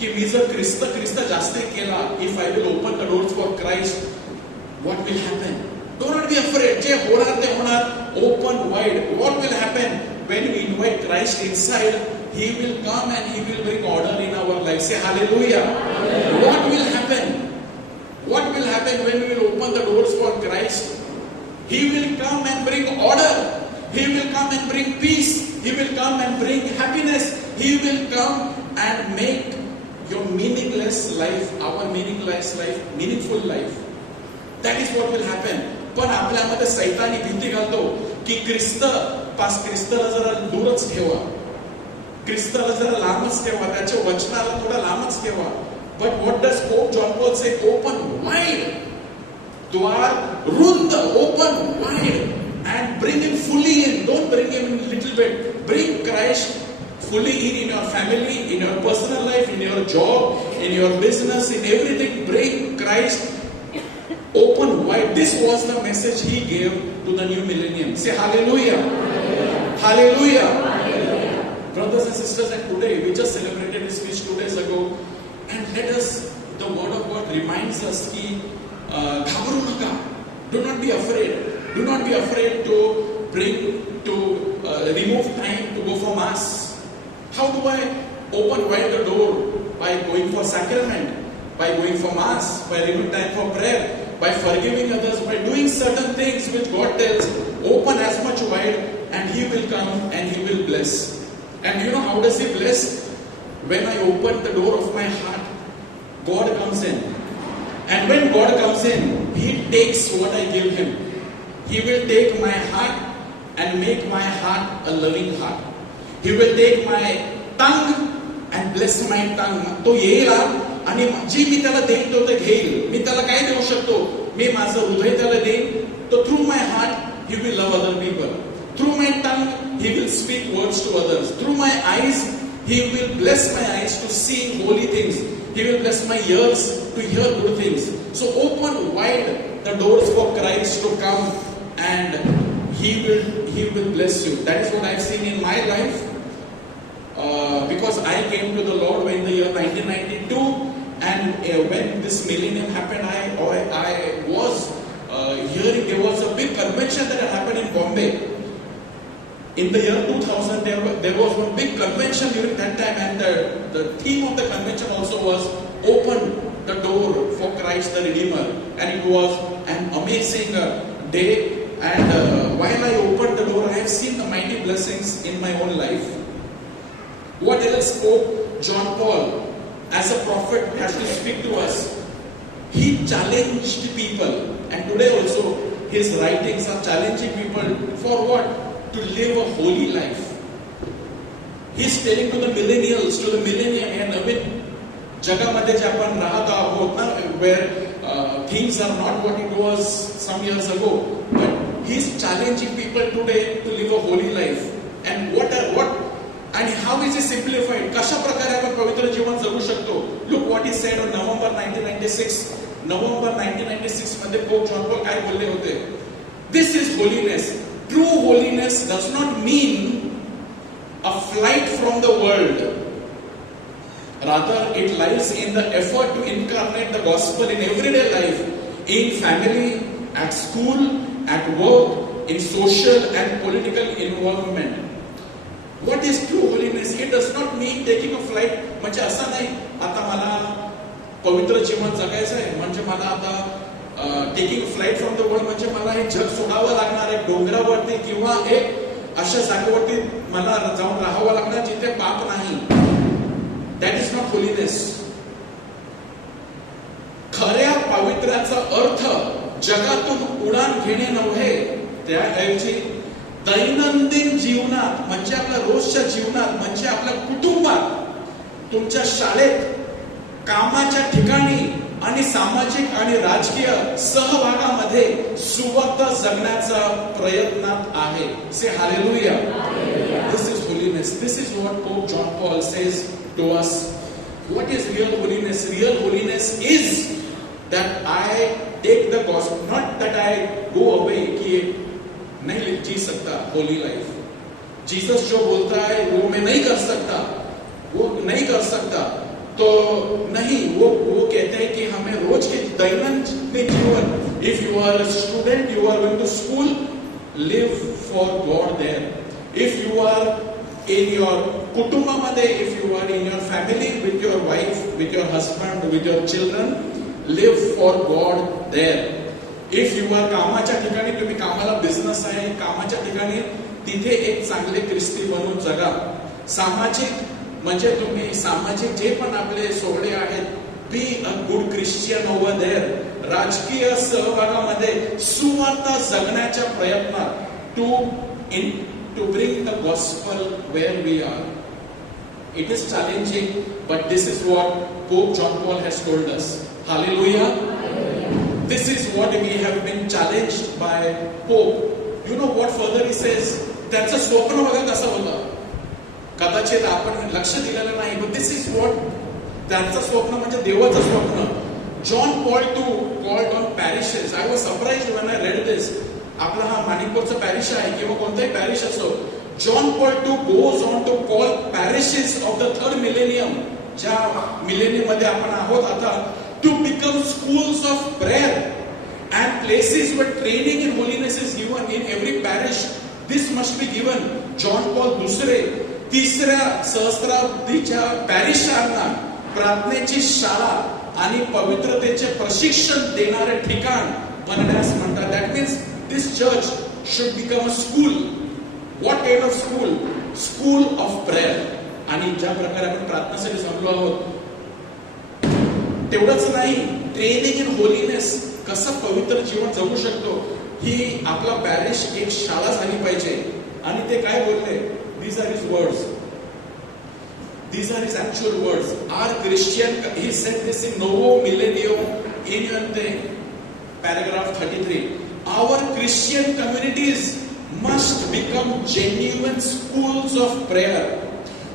कि मी जर ख्रिस्त जास्त केला, if I will open the doors for Christ, what will happen? Do not be afraid. जे होणार ते होणार. Open wide. What will happen when we invite Christ inside? He will come and he will bring order in our life. Say hallelujah. What will happen? What will happen when we will open the doors for Christ? He will come and bring order. He will come and bring peace. He will come and bring happiness. He will come and make your meaningless life, our meaningless life, meaningful life. That is what will happen. पण आपल्यामध्ये सैतानी भीती घालतो की ख्रिस्ताला जरा दूरच ठेवा, ख्रिस्ताला जरा लांबच ठेवा, त्याच्या वचनाला थोडा लांबच ठेवा. But what does Pope John Paul say? Open wide. द्वार रुंद, open wide. And bring him fully in. Don't bring him in a little bit. Bring Christ fully in your family, in your personal life, in your job, in your business, in everything. Bring Christ open wide. This was the message he gave to the new millennium. Say hallelujah. Hallelujah. Hallelujah. Brothers and sisters, and today we just celebrated this feast 2 days ago. And let us, the word of God reminds us ki घाबरू नका. Do not be afraid. Do not be afraid to remove time to go for mass. How do I open wide the door? By going for sacrament, by going for mass, by removing time for prayer, by forgiving others, by doing certain things which God tells, open as much wide and He will come and He will bless. And you know how does He bless? When I open the door of my heart, God comes in. And when God comes in, He takes what I give Him. He will take my heart and make my heart a loving heart. He will take my tongue and bless my tongue. तो येईल आणि जी मी त्याला देईन तो ते घेईल. मी त्याला काय देऊ शकतो? मी माझं हृदय त्याला देईन. तो through my heart he will love other people. Through my tongue he will speak words to others. Through my eyes he will bless my eyes to see holy things. He will bless my ears to hear good things. So open wide the doors for Christ to come. And he will bless you. That is what I've seen in my life. Because I came to the Lord in the year 1992, and when this millennium happened, I was hearing there was a big convention that had happened in Bombay. In the year 2000, there was one big convention during that time, and the theme of the convention also was open the door for Christ the Redeemer, and it was an amazing day. And while I opened the door, I have seen the mighty blessings in my own life. What else Pope John Paul, as a prophet, has to speak to us? He challenged people, and today also his writings are challenging people for what? To live a holy life. He's telling to the millennials, to the millennium, and नवीन जगामध्ये जे आपण राहत आहोत ना, where things are not what it was some years ago, but he's challenging people today to live a holy life. And what and how is it simplified? कशा प्रकारे आपण पवित्र जीवन जगू शकतो? Look what he said on November 1996. November 1996 मध्ये Pope John Paul काय बोलले होते? This is holiness. True holiness does not mean a flight from the world. Rather, it lies in the effort to incarnate the gospel in everyday life, in family, at school, at work, in social and political involvement. What is true holiness? It does not mean taking a flight. म्हणजे असं नाही, आता मला पवित्र जीवन जगायचं आहे, म्हणजे मला आता taking flight from the world, म्हणजे मला हे जग सोडावं लागणार आहे डोंगरावरती किंवा एक अशा जागेवरती मला जाऊन राहावं लागणार जिथे पाप नाही. That is not holiness. खऱ्या पावित्र्याचा अर्थ जगातून उडान घेणे नव्हे, त्याऐवजी दैनंदिन जीवनात, म्हणजे आपल्या रोजच्या जीवनात, म्हणजे आपल्या कुटुंबात, तुमच्या शाळेत, कामाच्या ठिकाणी आणि सामाजिक आणि राजकीय सहभागामध्ये सुवार्ता जगण्याचा प्रयत्नात आहे. Say hallelujah. This is holiness. This is what Pope John Paul says to us. What is real holiness? Real holiness is that I take the gospel, not that I go away कि नहीं जी सकता holy life. Jesus जो बोलता है वो मैं नहीं कर सकता, वो नहीं कर सकता, तो नहीं, वो कहते हैं कि हमें रोज के दैनंदिन जीवन, if you are a student, you are going to school, live for God there. If you are in your kutumbamade, if you are in your family with your wife, with your husband, with your children, live for God there. If you are कामाच्या ठिकाणी, तुम्ही कामाला business आहे, कामाच्या ठिकाणी तिथे एक चांगले ख्रिस्ती बनून जगा. सामाजिक म्हणजे तुम्ही सामाजिक जे पण आपले सोहळे आहेत, be a good Christian over there. राजकीय सहभागामध्ये सुवार्ता जगण्याच्या प्रयत्नात to bring the gospel where we are. It is challenging, but this is what Pope John Paul has told us. Hallelujah. This is what we have been challenged by Pope. You know what further he says? त्यांचं स्वप्न बघा कसं होतं. कदाचित आपण लक्ष दिलेलं नाही, but this is what त्यांचं स्वप्न म्हणजे देवाचं स्वप्न. John Paul II called on parishes. I was surprised when I read this. आपला हा माणिकपूरचा पॅरिश आहे किंवा कोणताही पॅरिश असो. John Paul II goes on to call parishes of the third millennium, ज्या मिलेनियम मध्ये आपण आहोत आता, to become schools of prayer and places where training in holiness is given in every parish. This must be given. John Paul II तिसऱ्या सहस्त्राब्दीच्या पॅरिशांना प्रार्थनेची शाळा आणि पवित्रतेचे प्रशिक्षण देणारे ठिकाण बनण्यास म्हणतात. That means this church should become a school. What kind of school? School of prayer. आणि ज्या प्रकारे आपण प्रार्थनेसाठी जमलो आहोत, तेवढंच नाही, ट्रेनिंग इन होलीनेस, कसं पवित्र जीवन जगू शकतो, ही आपला पॅरिश एक शाळा झाली पाहिजे. आणि ते काय बोलले? These are his words. These are his actual words. Our Christian, he said this in Novo Millennium in the paragraph 33. Our Christian communities must become genuine schools of prayer,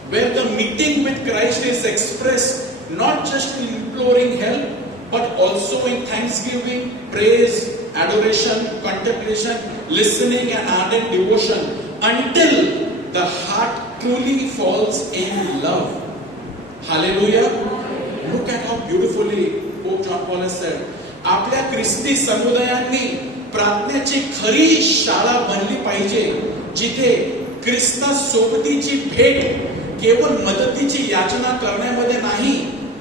where the meeting with Christ is expressed not just in imploring help, but also in thanksgiving, praise, adoration, contemplation, listening and ardent devotion, until the heart truly falls in love. Hallelujah. Look at how beautifully Pope John Paul has said. आपल्या ख्रिस्ती समुदायांनी प्रार्थनेची खरी शाळा बनली पाहिजे, जिथे ख्रिस्ता सोबतीची भेट केवळ मदतीची याचना करण्यामध्ये नाही,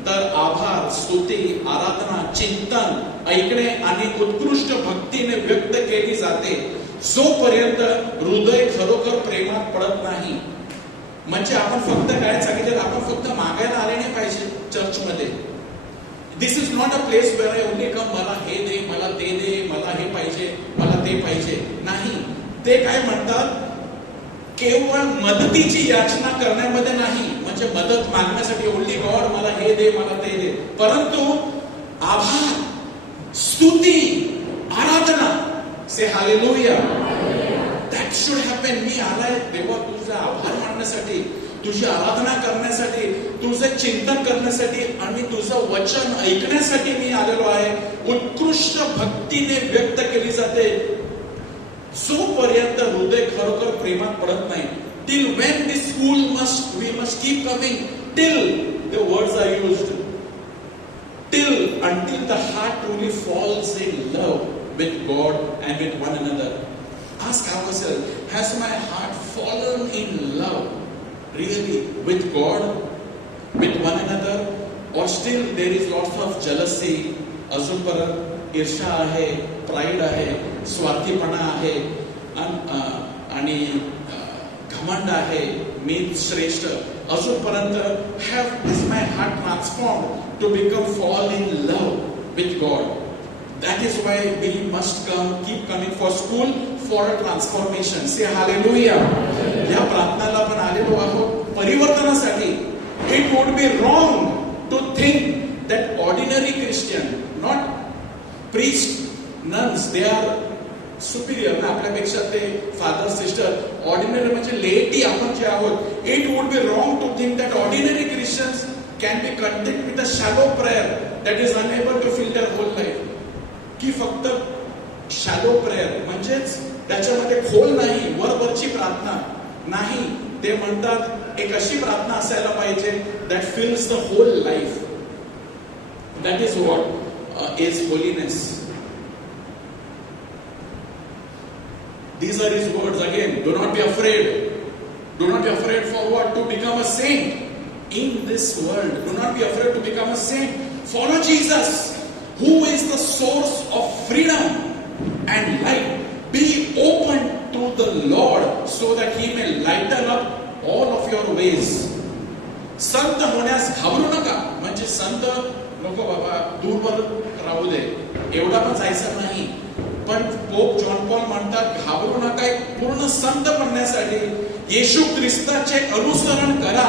तर आभार, स्तुती, आराधना, चिंतन, ऐकणे आणि उत्कृष्ट भक्तीने व्यक्त केली जाते, जोपर्यंत हृदय खरोखर प्रेमात पडत नाही. म्हणजे आपण फक्त काय सांगितलं, आपण फक्त मागायला आले नाही पाहिजे चर्चमध्ये. This is not a place where I only come, मला हे दे, मला ते दे, मला हे पाहिजे, मला ते पाहिजे, नाही. ते काय म्हणतात, केवळ मदतीची याचना करण्यामध्ये नाही, म्हणजे मदत मागण्यासाठी ओनली गॉड मला हे दे, मला ते दे, परंतु आभार, स्तुती, आराधना, से हालेलुया, दॅट शुड हॅपन. मी आलाय देवा तुझा आभार मानण्यासाठी, तुझी आराधना करण्यासाठी, तुझं चिंतन करण्यासाठी आणि तुझं वचन ऐकण्यासाठी मी आलेलो आहे. उत्कृष्ट भक्तीने व्यक्त केली जाते, जोपर्यंत हृदय खरोखर प्रेमात पडत नाही. Till when this school we must keep coming, till the words are used. Until the heart truly falls in love with God and with one another. Ask ourselves, has my heart fallen in love really with God, with one another, or still there is lots of jealousy, अजून परत ईर्ष्या आहे, pride आहे, स्वार्थीपणा आहे, आणि घमंड आहे, मी श्रेष्ठ. अजूनपर्यंत is my heart transformed to fall in love with God? That is why we must keep coming for school for a transformation. Say hallelujah. या प्रार्थनाला आपण आलेलो आहोत परिवर्तनासाठी. It would be wrong to think that ordinary Christian, not priest, nuns, they are superior. आपल्यापेक्षा ते father sister ordinary म्हणजे लेटी आपण जे आहोत. It would be wrong to think that ordinary Christians can be content with a shallow prayer that is unable to fill their whole life. की फक्त shallow prayer म्हणजेच त्याच्यामध्ये खोल नाही, वरवरची प्रार्थना नाही. ते म्हणतात एक अशी प्रार्थना असायला पाहिजे that fills the whole life. That is what is holiness. These are his words again. Do not be afraid. Do not be afraid for what? To become a saint in this world. Do not be afraid to become a saint. Follow Jesus, who is the source of freedom and light. Be open to the Lord so that he may lighten up all of your ways. संत होण्यास घाबरू नका. म्हणजे संत नको बाबा, दूरवर राहू दे, एवढा पण जायचं नाही. पण पोप जॉन पॉल म्हणतात घाबरू नका. एक पूर्ण संत बनण्यासाठी येशू ख्रिस्ताचे अनुसरण करा,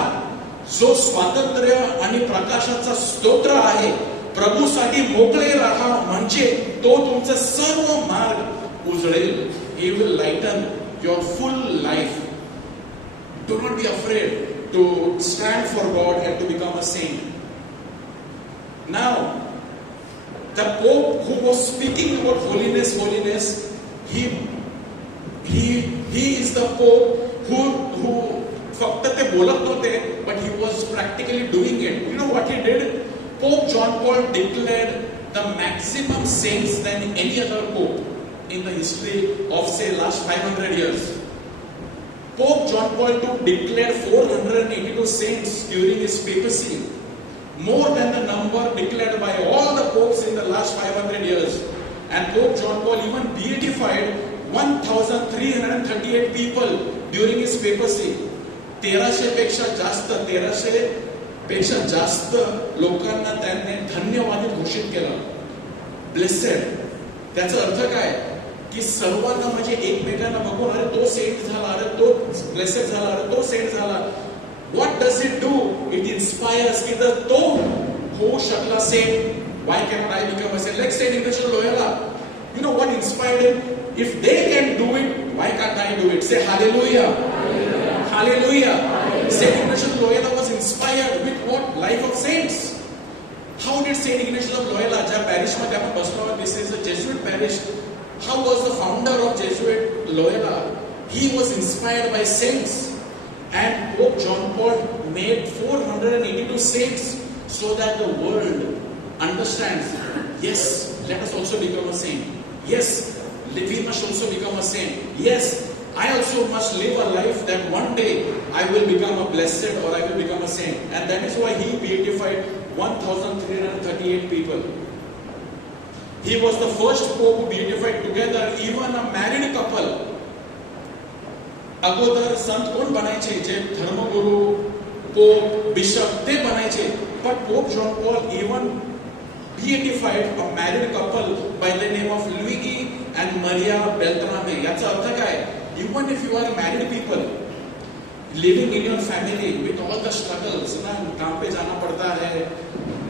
जो स्वातंत्र्य आणि प्रकाशाचा स्तोत्र आहे. प्रभूसाठी मोकळे राहा, म्हणजे तो तुमचे सर्व मार्ग उजळेल. He will lighten your full life. Do not be afraid to stand for God and to become a saint. Now, the Pope who was speaking about holiness, he is the Pope who फक्त ते बोलत नव्हते, but he was practically doing it. You know what he did? Pope John Paul declared the maximum saints than any other Pope in the history of, say, last 500 years. Pope John Paul II declared 482 saints during his papacy, more than the number declared by all the popes in the last 500 years. And Pope John Paul even beatified 1,338 people during his papacy. 1300 पेक्षा जास्त लोकांना त्यांनी धन्यवादित घोषित केलं. Blessed. त्याचा अर्थ काय? की सर्वांना म्हणजे एकमेकांना बघून, अरे तो सेंट झाला, अरे तो ब्लेसेड झाला, अरे तो सेंट झाला. What does it do? It inspires की जर तो होऊ शकला Saint, why cannot I become a saint? Like Saint Ignatius of Loyola. You know what inspired him? If they can do it, why can't I do it? Say hallelujah. Hallelujah. Saint Ignatius of Loyola was inspired with what? Life of saints. How did Saint Ignatius of Loyola, ज्या parish मध्ये आपण बसलो, this is a Jesuit parish. How was the founder of Jesuit Loyola? He was inspired by saints. And Pope John Paul made 482 saints so that the world understands, yes, let us also become a saint. Yes, we must also become a saint. Yes, I also must live a life that one day I will become a blessed or I will become a saint. And that is why he beatified 1,338 people. He was the first Pope who beatified together even a married couple. अगोदर संत कोण बनायचे? जे धर्मगुरु, pope, bishop ते बनायचे. But Pope John Paul even beatified a married couple by the name of Luigi and Maria Beltrame. याचा अर्थ काय? Even if you are married people living in your family with all the struggles, ना काम पे जाना पड़ता है,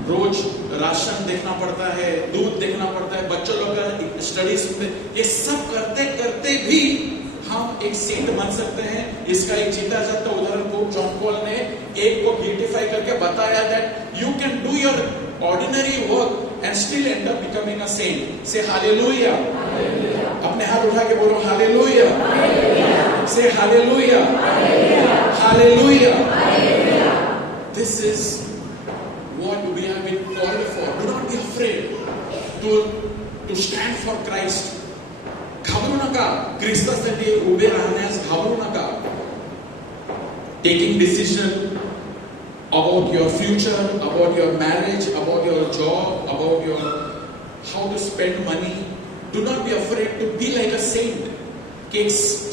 रोज ration देखना पड़ता है, दूध देखना पड़ता है, बच्चों लोग का स्टडीज में, ये सब करते करते भी हम एक सेंट बन सकते हैं. इसका एक जीता जाता उदाहरण पोप जॉन पॉल ने एक को ब्यूटिफाई करके बताया that you can do your ordinary work and still end up becoming a saint. Say hallelujah. अपने हाथ उठा के बोलो hallelujah. Say hallelujah. Hallelujah. This is to stand for Christ. घाबरू नका, ख्रिस्तासाठी उभे राहण्यास घाबरू नका. Taking decision about your future, about your marriage, about your job, about your how to spend money. Do not be afraid to be like a saint. की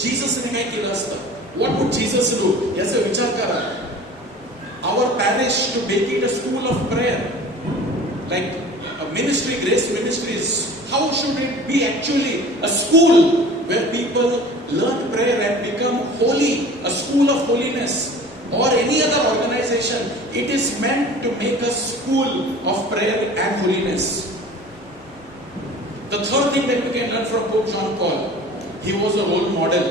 जीससने काय केलं असतं? What would Jesus do? याचा विचार करा. Our parish to make it a school of prayer, like a ministry, Grace Ministries. How should it be actually a school where people learn prayer and become holy, a school of holiness? Or any other organization, it is meant to make a school of prayer and holiness. The third thing that we can learn from Pope John Paul, he was a role model.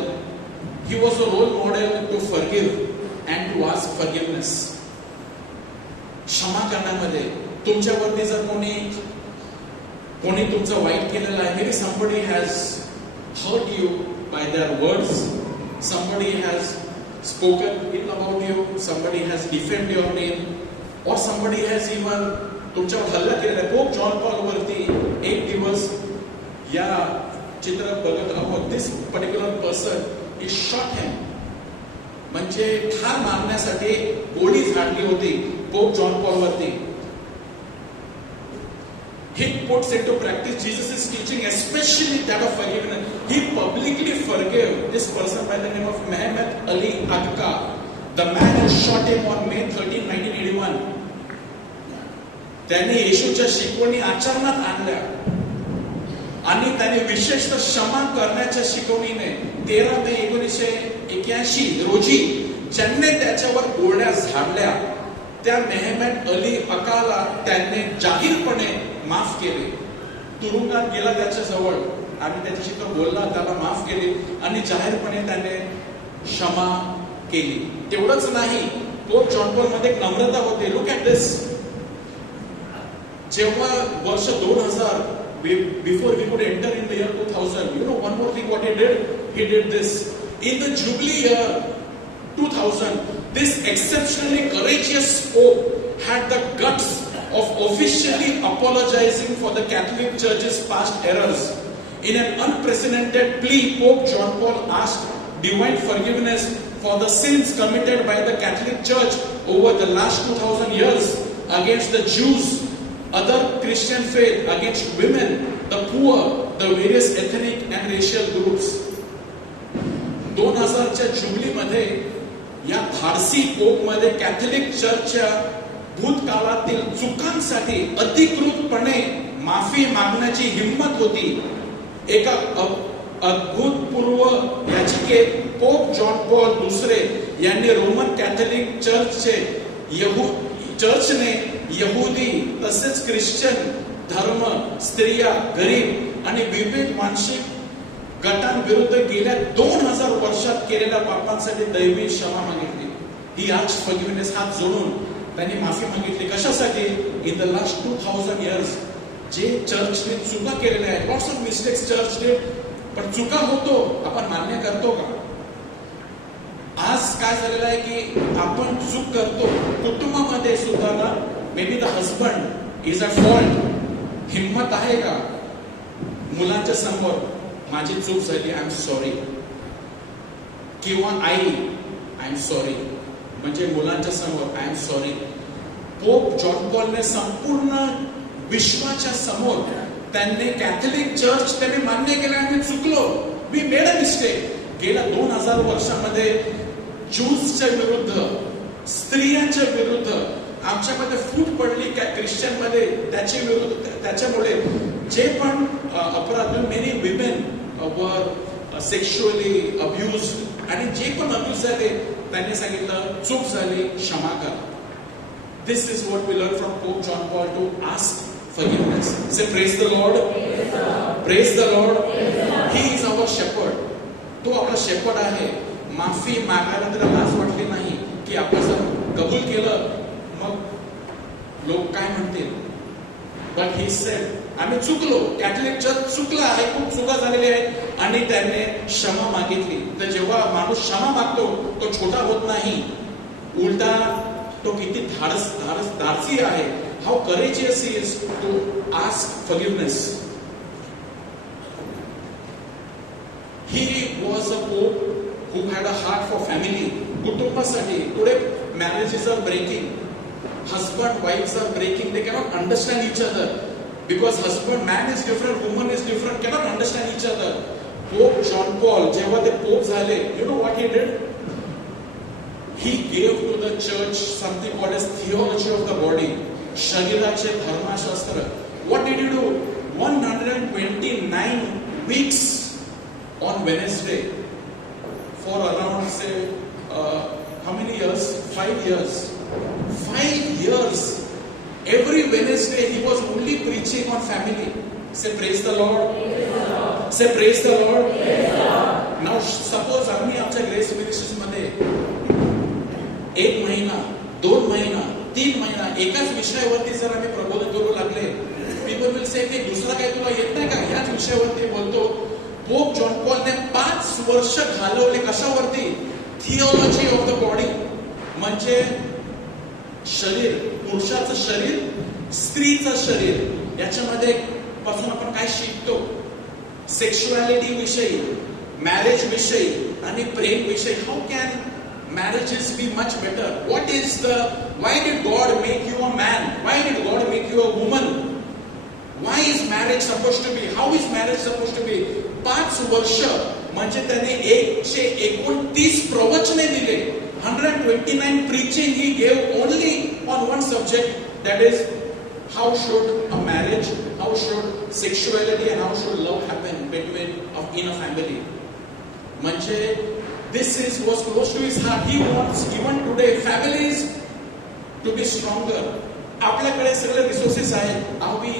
He was a role model to forgive and to ask forgiveness. क्षमा करण्यामध्ये तुमच्यावरती जर कोणी तुमचं white केलेलं आहे, maybe somebody has hurt you by their words, somebody has spoken ill about you, somebody has defamed your name, or somebody has even तुमच्यावर हल्ला केलेला. पोप जॉन पॉल वरती एक दिवस या चित्र बघत आहोत. This particular person he shot him, म्हणजे ठार मारण्यासाठी गोळी झाडली होती पोप जॉन पॉल वरती. He puts into practice Jesus' teaching, especially that of forgiveness. He publicly forgave this person by the name of Muhammad Ali Agca, the man who shot him on May 13, 1981. त्याने येशूच्या शिकवणी आचरणात आणल्या आणि त्याने विशेषतः क्षमा करण्याच्या शिकवणीने 13 मे 1981 रोजी ज्यांनी त्याच्यावर गोळ्या झाडल्या त्या मेहमद अली अकाला त्यांनी जाहीरपणे माफ केले. तुरुंगात गेला त्याच्या जवळ आणि त्याच्याशी तो बोलला, त्याला माफ केले आणि जाहीरपणे त्याने क्षमा केली. तेवढंच नाही, पोप जॉन पॉल मध्ये एक नम्रता होते. Look at this. जेव्हा वर्ष 2000 before we could enter in the year 2000, you know one more thing what he did? He did this. In the Jubilee year 2000, this exceptionally courageous Pope had the guts of officially apologizing for the Catholic Church's past errors. In an unprecedented plea, Pope John Paul asked divine forgiveness for the sins committed by the Catholic Church over the last 2000 years against the Jews, other Christian faith, against women, the poor, the various ethnic and racial groups. 2000 च्या jubilee मध्ये या धाडसी pope मध्ये Catholic चर्चच्या भूतकाळातील चुकांसाठी अधिकृतपणे माफी मागण्याची हिंमत होती. एका अभूतपूर्व याचिकेत पोप जॉन पॉल दुसरे यांनी रोमन कॅथलिक चर्चने यहुदी तसेच ख्रिश्चन धर्म, स्त्रिया, गरीब आणि विविध मानसिक गटांविरुद्ध गेल्या 2000 वर्षात केलेल्या पापांसाठी दैवी क्षमा मागितली. ही आज फॉरगिव्हनेस हात जोडून त्यांनी माफी मागितली. कशासाठी? इन द लास्ट 2000 इयर्स जे चर्चने चुका केलेल्या आहेत. Lots of mistakes church did, पण चुका होतो, आपण मान्य करतो का? आज काय झालेलं आहे की आपण चूक करतो. कुटुंबामध्ये सुद्धा ना, may be the husband is a fault. हिम्मत आहे का मुलांच्या समोर माझी चूक झाली, आय एम सॉरी, किंवा आई आय एम सॉरी, म्हणजे मुलांच्या समोर I am sorry. Pope John पॉलने संपूर्ण विश्वाच्या समोर त्यांनी कॅथलिक चर्च त्यांनी मान्य केलं, आम्ही चुकलो, वी मेड अ मिस्टेक. गेल्या 2000 वर्षामध्ये ज्यूजच्या विरुद्ध, स्त्रियांच्या विरुद्ध आमच्यामध्ये फूट पडली ख्रिश्चन मध्ये, त्याच्यामुळे जे पण अपराध, मेनी विमेन वर सेक्शुअली अब्युज्ड आणि जे पण अब्यूज झाले त्यांनी सांगितलं चूक झाली, क्षमा कर. This is what we learn from Pope John Paul, to ask forgiveness. Say praise the Lord. Praise the Lord. He is our shepherd. तो आपला शेपर्ड आहे. माफी मागायला त्याला लाज वाटली नाही की आपण जर कबूल केलं मग लोक काय म्हणतील. बट ही सेड आम्ही चुकलो, कॅथलिक चर्च चुकला आहे, खूप चुका झालेल्या आहेत आणि त्याने क्षमा मागितली. तर जेव्हा माणूस क्षमा मागतो तो छोटा होत नाही, उलटा तो किती धाडसी आहे. How courageous he is to ask forgiveness. pope who had a heart for family. Kutumbasati. Today marriages are breaking. Husband, wives are breaking. They cannot understand each other. Because husband, man is different, woman is different, cannot understand each other. Pope John Paul, जेव्हा ते pope झाले, you know what he did? He gave to the church something called as theology of the body. शरीराचे धर्मशास्त्र. What did he do? 129 weeks on Wednesday for around, say, how many years? 5 years. 5 years. Every Wednesday he was only preaching on family. Say praise the Lord. Say praise the Lord. Now suppose आम्ही आमच्या grace ministries मध्ये 1 महिना, 2 महिना, 3 महिना एकाच विषयावरती जर आम्ही प्रबोधन करू लागले, people will say की दुसरा काही तुला येत नाही का? याच विषयावरती बोलतो. पोप जॉन पॉलने 5 वर्ष घालवले कशावरती? Theology of the body. म्हणजे शरीर, पुरुषाचं शरीर, स्त्रीचं शरीर, याच्यामध्ये पासून आपण काय शिकतो? सेक्शुअलिटी विषयी, मॅरेज विषयी आणि प्रेम विषयी. How can marriages be much better? Why did God make you a man? Why did God make you a woman? Why is marriage supposed to be? How is marriage supposed to be? 5 वर्ष म्हणजे त्याने 129 प्रवचने दिले. 129 preaching he gave only on one subject, that is how should a marriage, how should sexuality and how should love happen in a family. म्हणजे this was close to his heart. He wants even today families to be stronger. आपल्याकडे सगळे resources आहेत. Are we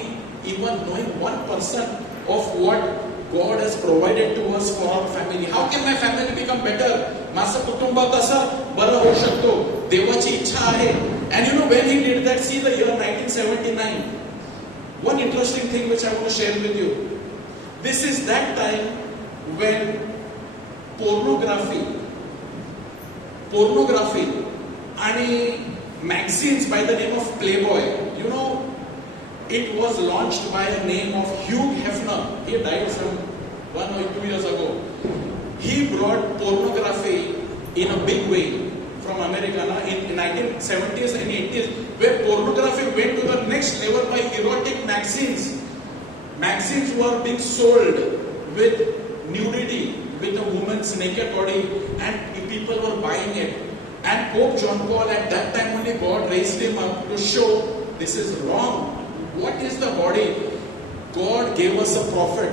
even knowing 1% of what God has provided to us for our family? How can my family become better? माझं कुटुंब कसं बरं होऊ शकतो? देवाची इच्छा आहे. And you know when he did that, see the year 1979. One interesting thing which I want to share with you. This is that time when pornography आणि magazines by the name of Playboy, you know, it was launched by a name of Hugh Hefner. He died some 1 or 2 years ago. He brought pornography in a big way from America in 1970s and 80s, where pornography went to the next level by erotic magazines. Magazines were being sold with nudity, with a woman's naked body, and people were buying it. And Pope John Paul, at that time only, God raised him up to show this is wrong. What is the body? God gave us a prophet.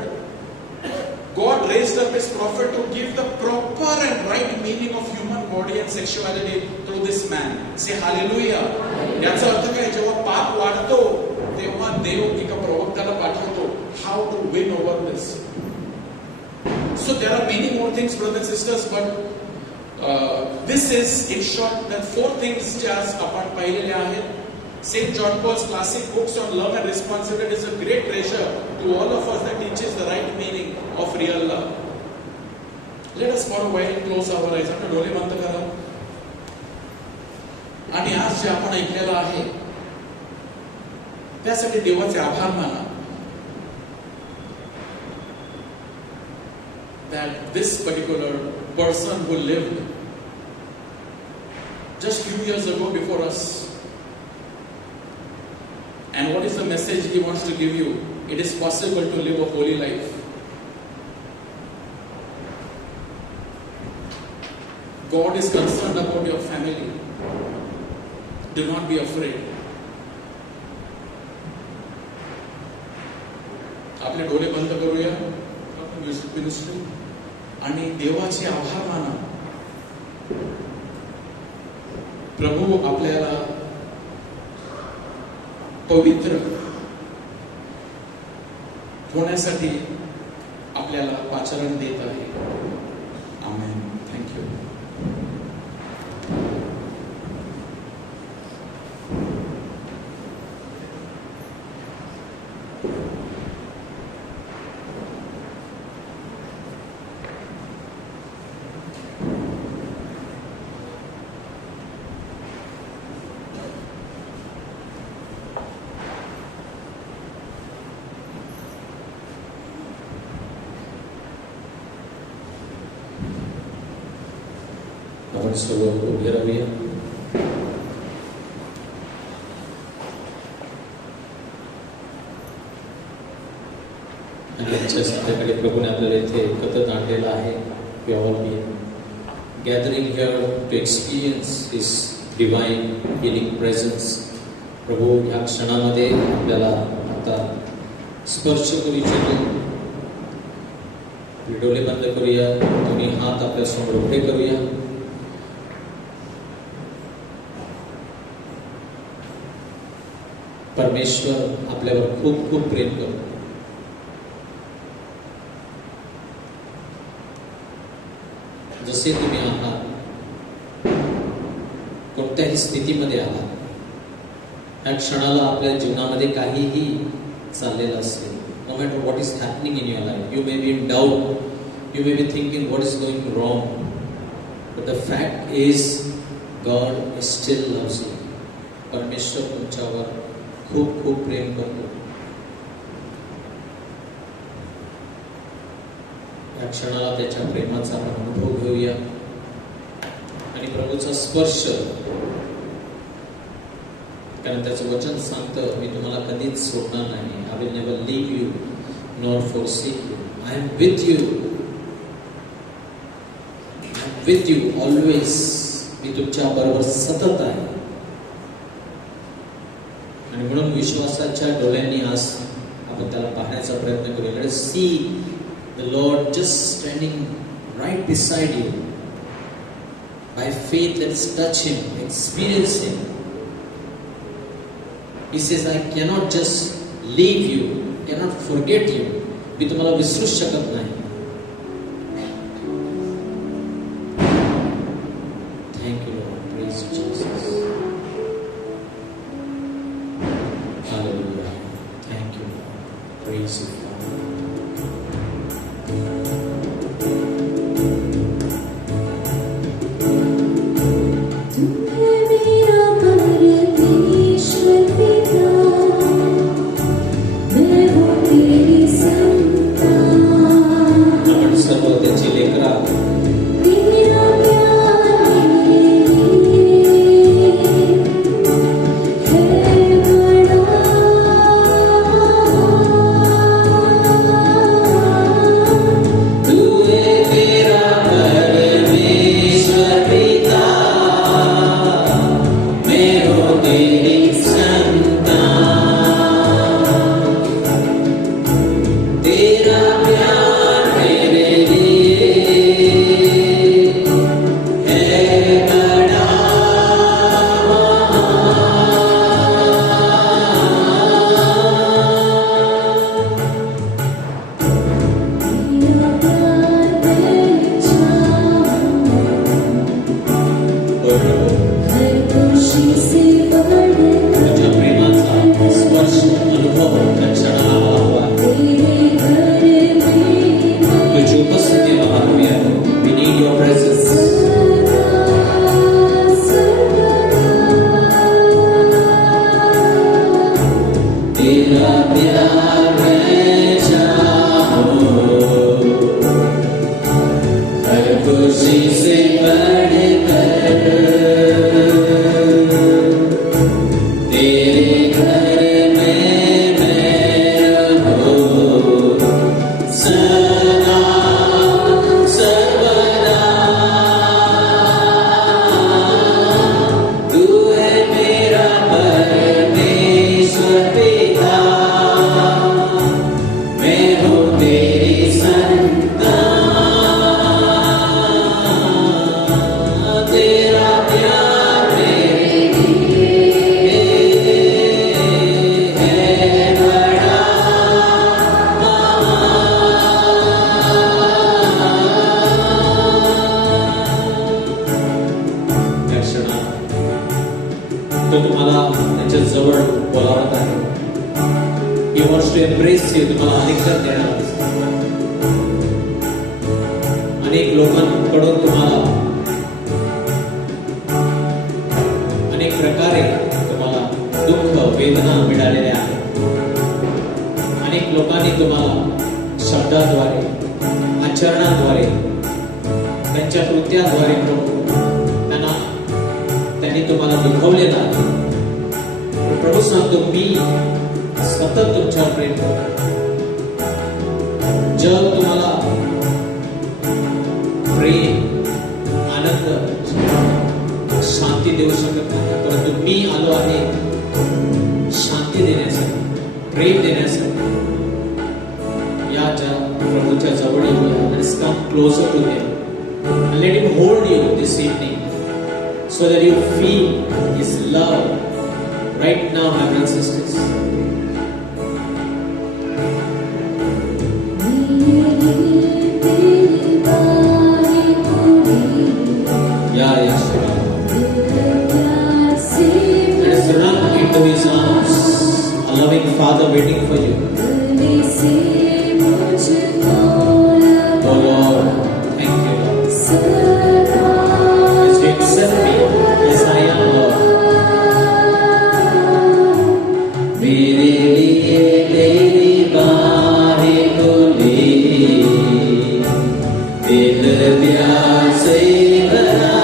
God raised up his prophet to give the proper and right meaning of human body and sexuality through this man. Say hallelujah. याचा अर्थ काय? जेव्हा पाप वाढतो तेव्हा देव एका प्रवक्त्याला पाठवतो. How to win over this? So there are many more things, brothers and sisters, but this is in short that 4 things जे आज आपण पाहिलेले आहेत. St. John Paul's classic books on love and responsibility is a great treasure to all of us that teaches the right meaning of real love. Let us for a while close our eyes. आपण डोळे बंद करा. आणि आज जे आपण ऐकलेलं आहे त्यासाठी देवाचे आभार माना. That this particular person who lived just few years ago before us, and what is the message he wants to give you? It is possible to live a holy life. God is concerned about your family. Do not be afraid. आपले डोळे बंद करूया. Music ministry आणि देवाचे आभार माना. प्रभू आपल्याला पवित्र होण्यासाठी आपल्याला पाचारण देत आहे. आमेन. थँक्यू. आपण सर्व उभे राहूया. आणि आजच्या संध्याकाळी प्रभूने आपल्याला इथे एकत्र आणलेलं आहे. We all be gathering here to experience His divine healing presence. प्रभू ह्या क्षणामध्ये आपल्याला आता स्पर्श करू इच्छितो. डोळे बंद करूया. दोन्ही हात आपल्या समोर उभे करूया. परमेश्वर आपल्यावर खूप खूप प्रेम करतो. जसे तुम्ही आहात, कोणत्याही स्थितीमध्ये आहात, या क्षणाला आपल्या जीवनामध्ये काहीही चाललेलं असेल, no matter what is happening in your life, you may be in doubt, you may be thinking what is going wrong, but the fact is God still loves you. परमेश्वर तुमच्यावर खूप खूप प्रेम करतो. या क्षणाला त्याच्या प्रेमाचा आपण अनुभव घेऊया आणि प्रभूचा स्पर्श, कारण त्याचं वचन सांगतं, मी तुम्हाला कधीच सोडणार नाही. I will never leave you nor forsake you. I am with you. I am with you always. मी तुमच्या बरोबर सतत आहे. आणि म्हणून विश्वासाच्या डोळ्यांनी आज आपण त्याला पाहण्याचा प्रयत्न करूया. Let us see the Lord just standing right beside you. By faith, let's touch Him, experience Him. He says, I cannot just leave you, cannot forget you. मी तुम्हाला विसरू शकत नाही. Thank you, Lord. Praise you, Jesus. Hallelujah. Thank you, Lord. Praise you, Father. अनेक लोकांकडून तुम्हाला अनेक प्रकारे तुम्हाला दुःख वेदना मिळालेल्या आहेत. अनेक लोकांनी तुम्हाला शब्दाद्वारे, आचरणाद्वारे, त्यांच्या कृत्याद्वारे मला दुखवलेलं आहे. प्रभू सांगतो मी सतत तुमच्यावर प्रेम करतो. जग तुम्हाला प्रेम, आनंद, शांती देऊ शकत नाही, परंतु मी आलो आहे शांती देण्यासाठी, प्रेम देण्यासाठी. या प्रभूच्या जवळ येऊया. Let's come closer to him and let him hold you this evening so that you feel his love right now, my brothers and sisters. Yeah, Yeshua. Let us run into his arms. A loving Father waiting for you. Oh Lord, thank you, Lord. As you accept me as I am, Lord. मेरे लिए तेरी बाहें खुली, दिल प्यार से भरा,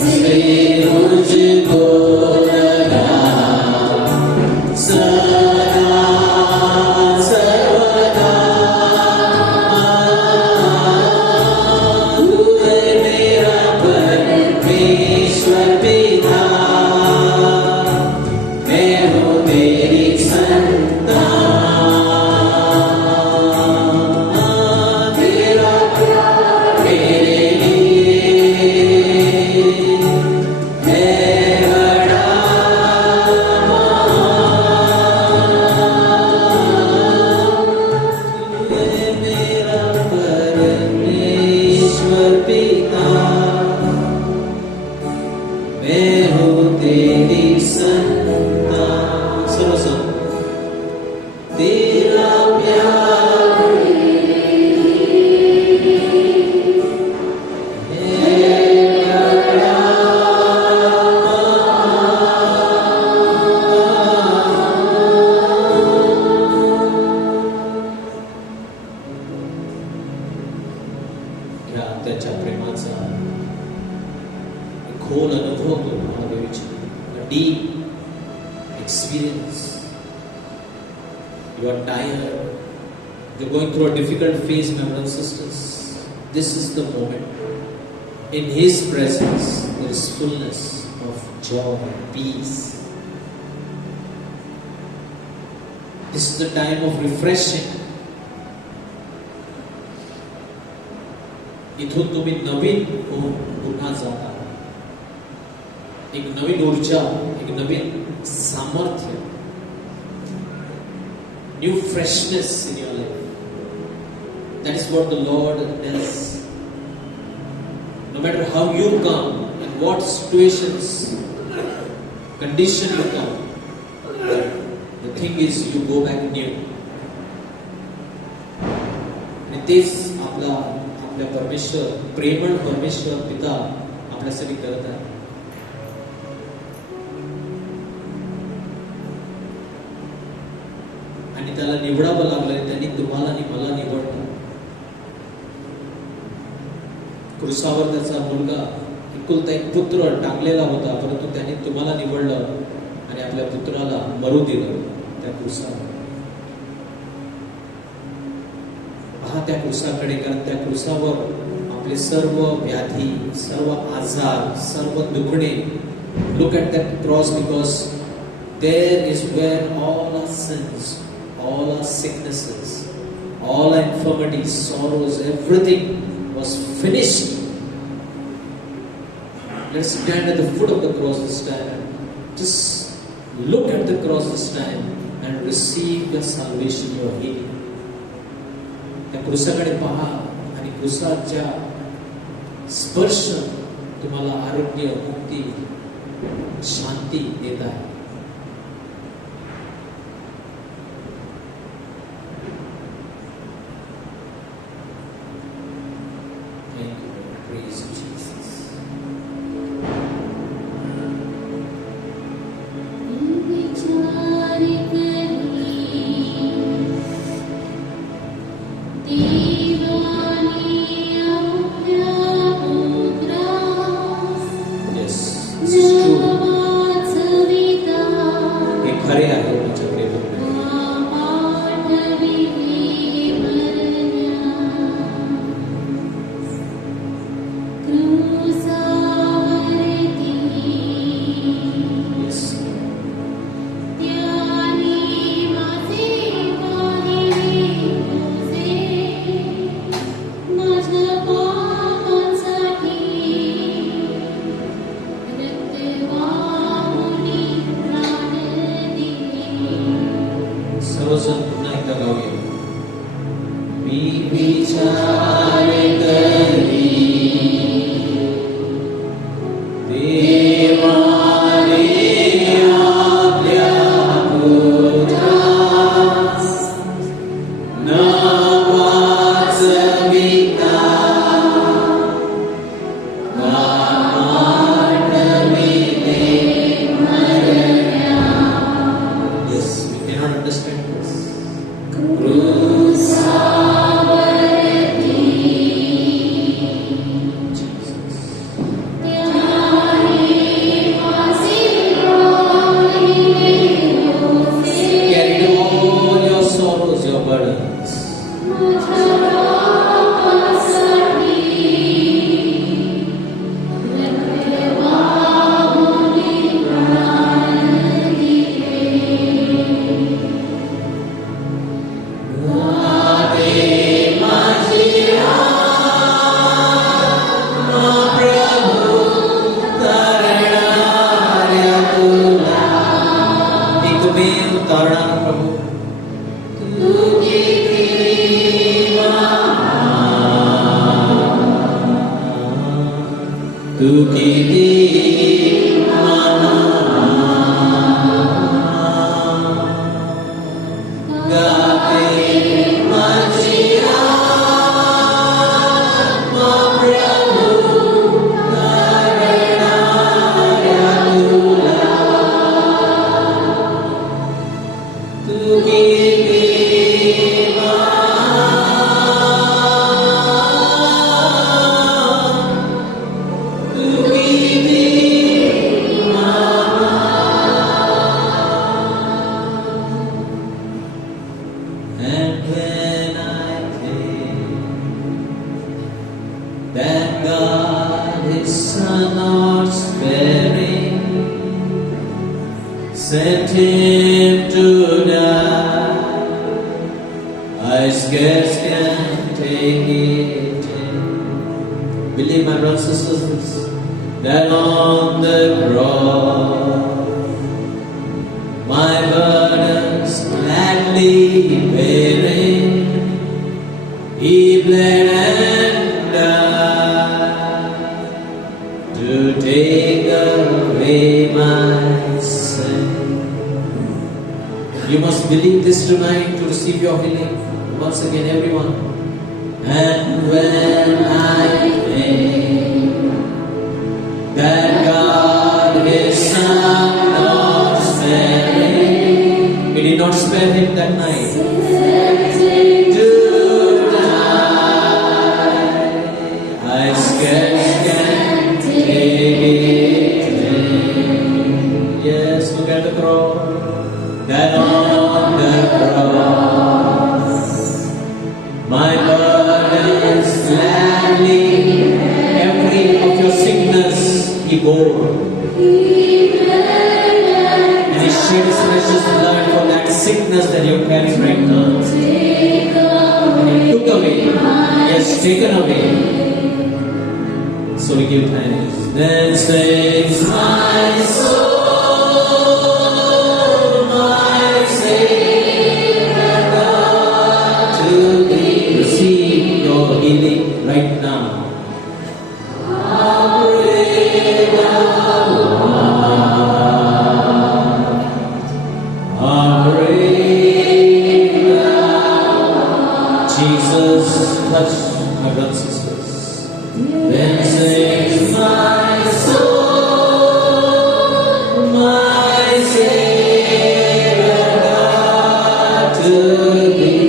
से मुझको लगा सदा सर्वदा तू है मेरा परमेश्वर पिता, मैं हूँ तेरी संतान. तेरा प्यार मेरे लिए है बड़ा मेरा परमेश्वर पिता, मैं हूँ तेरी संतान. सुनो सुनो. तेरा प्यार या त्याच्या प्रेमाचा खोल अनुभव करून मला देऊ इच्छितो. Deep experience. You are tired. You're going through a difficult phase, my brothers and sisters. This is the moment. In His presence, there is fullness of joy, peace. This is the time of refreshing. इथून तुम्ही नवीन होऊन पुन्हा जाता. एक नवीन ऊर्जा, एक नवीन सामर्थ्य, new freshness in your life. That is what the Lord does. No matter how you come, in what situations, condition you come, the thing is you go back new. आणि तेच आपल्या परमेश्वर, प्रेमळ परमेश्वर पिता आपल्यासाठी करत आहे. आणि त्याला निवडावं लागलं. त्यांनी तुम्हाला आणि मला निवडलं. क्रूसावर त्याचा मुलगा एकुलता एक पुत्र टाकलेला होता, परंतु त्यांनी तुम्हाला निवडलं आणि आपल्या पुत्राला मरू दिलं त्या क्रूसावर. पहा त्या क्रूसाकडे, कारण त्या क्रूसावर आपले सर्व व्याधी, सर्व आजार, सर्व दुखणे. Look at that cross, because there is where all our sins, all our sicknesses, all our infirmities, sorrows, everything was finished. Let's stand at the foot of the cross this time. Just look at the cross this time and receive the salvation, your healing. त्या क्रूसाकडे पहा आणि क्रूसाच्या स्पर्श तुम्हाला आरोग्य, मुक्ती, शांती देत आहे. Thank you, Lord. Praise you, Jesus. दीवानी सर्वजण पुन्हा एकदा गाऊया. मी विचारे तरी देवा sent him to die. I scarce can take it in. Believe, my brothers and sisters, that on the cross, my burdens gladly bearing, he bled and died to take away my sin. You must believe this tonight to receive your healing. Once again, everyone. And when I think that God His Son not sparing, He did not spare Him that night to die, I scarce can take it in. Yes, look at the cross. That on the cross, my burdens gladly, every of your sickness He bore, and He shed His precious blood for that sickness that you're carrying right now. And He took away, yes, taken away. So we give thanks. Then sings my soul. Receive your healing right now. Jesus, touch my brothers and sisters. Then sings my soul, my Savior God, to Thee.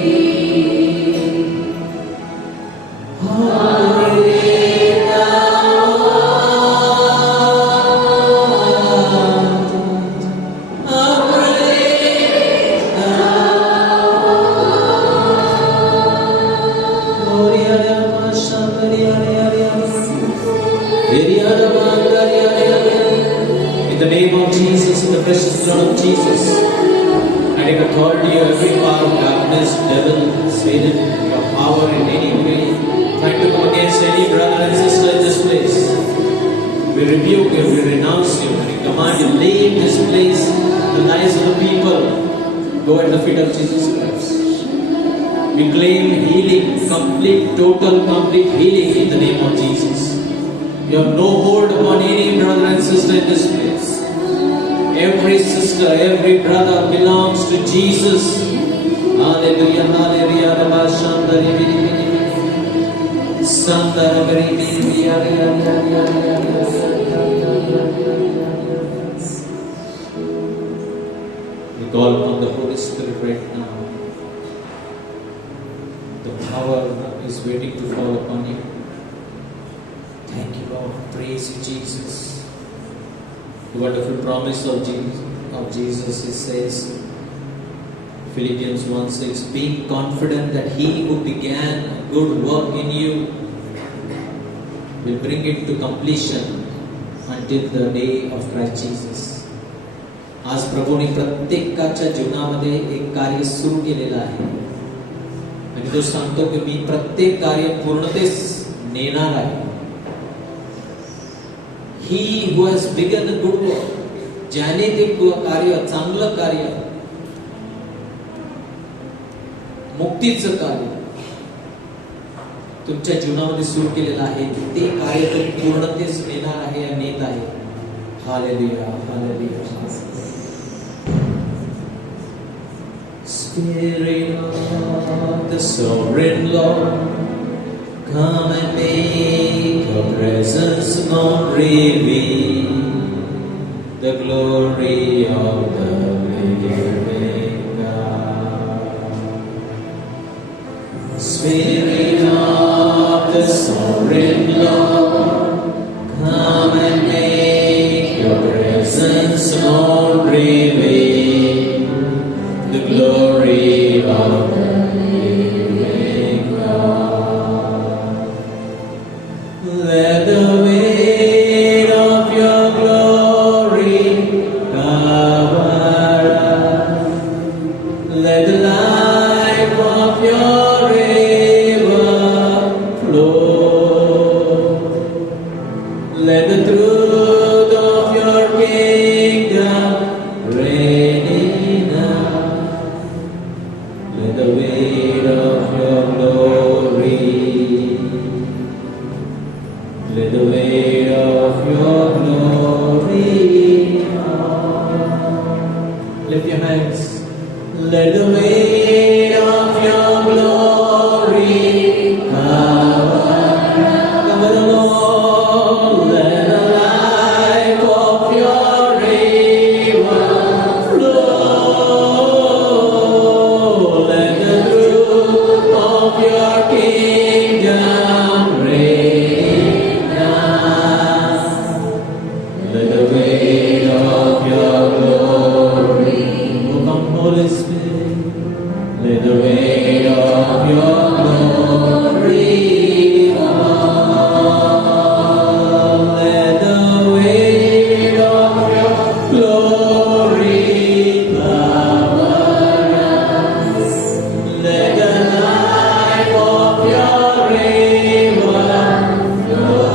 In the name of Jesus, in the precious blood of Jesus, I take authority over every power of darkness, devil, Satan, your power in any way, trying to come against any brother and sister in this place. We rebuke you, we renounce you, and we command you, leave this place, the lives of the people. Go at the feet of Jesus Christ. We claim healing, complete, total, complete healing in the name of Jesus. You have no hold upon any brother and sister in this place. Every sister, every brother belongs to Jesus. Hallelujah, hallelujah. We call upon the Holy Spirit right now. The power is waiting to fall upon you. Thank you, Lord. Praise you, Jesus. The wonderful promise of Jesus, it says, Philippians 1:6, being confident that he who began a good work in you will bring it to completion until the day of Christ Jesus. आज प्रभूने प्रत्येकाच्या जीवनामध्ये एक कार्य सुरू केलेलं आहे आणि तो सांगतो की मी प्रत्येक कार्य पूर्णतेस नेणार आहे. He who has begun a good work, ज्याने ते कार्य, चांगलं कार्य, मुक्तीचं कार्य तुमच्या जीवनामध्ये सुरू केलेलं आहे, ते कार्य तो पूर्णतेस नेणार आहे आणि नेत आहे. Hallelujah, hallelujah. Spirit of the sovereign Lord, come and make your presence known, reveal the glory of the living God. Spirit of the sovereign Lord, come and make your presence known, reveal the glory of the living God. Let the weight of your glory cover us. Let the life of your river flow. Let the truth of your kingdom reign in us. Let the weight of your glory, let the weight of your glory, lift your hands. Let the weight of your glory cover the Lord. Let the life of your river flow. Let the truth of your kingdom reign in us. Let the weight of your glory, oh come Holy Spirit, let the weight of your glory fall. Let the weight of your glory cover us. Let the life of your river flow.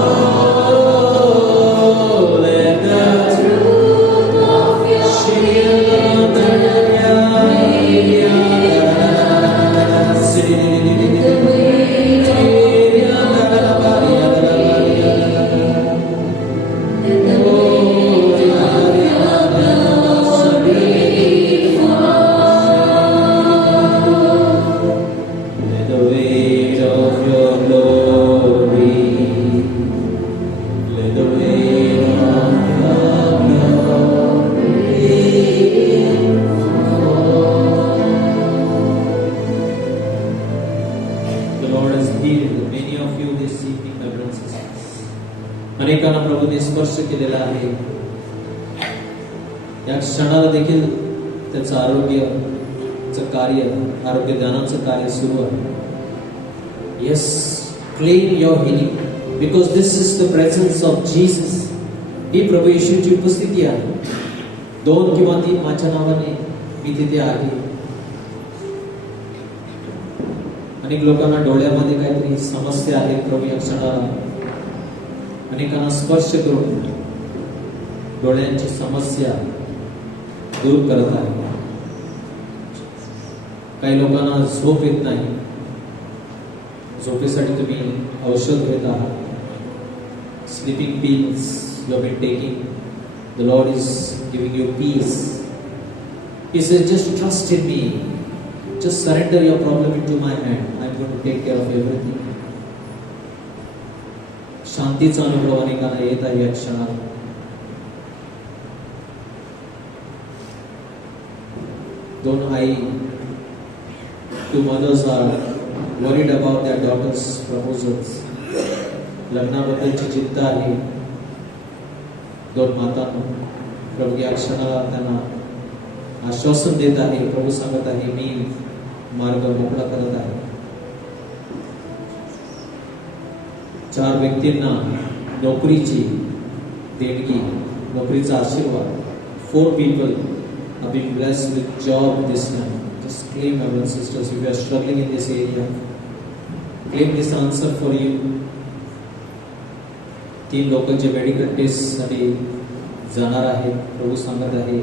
Let the truth of your shield let the weight of your glory, let the weight of your glory fall. The Lord has healed many of you this evening, my brothers and sisters. अनेकांना प्रभूने स्पर्श केलेला आहे. या क्षणाला देखील त्याचं आरोग्याचं कार्य, आरोग्यदानाचं कार्य सुरू आहे. Yes, claim your healing because this is the presence of Jesus. ही प्रभू येशूची उपस्थिती आहे. 2 किंवा 3 माझ्या नावाने मी तिथे आहे. अनेक लोकांना डोळ्यामध्ये काहीतरी समस्या आहे. प्रभू या क्षणाला अनेकांना स्पर्श करून डोळ्यांची समस्या दूर करत आहे. काही लोकांना झोप येत नाही, झोपेसाठी तुम्ही औषध घेत आहात, sleeping pills you have been taking. The Lord is giving you peace. He says just trust in me, just surrender your problem into my hand. I am going to take care of everything. शांतीचा अनुभव अनेकांना येत आहे या क्षणाला. दोन आई, two mothers are worried about their daughters' proposals. लग्नाबद्दलची चिंता आहे. दोन माता प्रभू या क्षणाला त्यांना आश्वासन देत आहे. प्रभू सांगत आहे मी मार्ग मोकळा करत आहे. 4 व्यक्तींना नोकरीची देणगी, नोकरीचा आशीर्वाद. 4 people have been blessed with job this time. Just claim, brothers and sisters, if you are struggling in this area, claim this answer for you. 3 लोक जे मेडिकल टेस्ट साठी जाणार आहेत, प्रभू सांगत आहे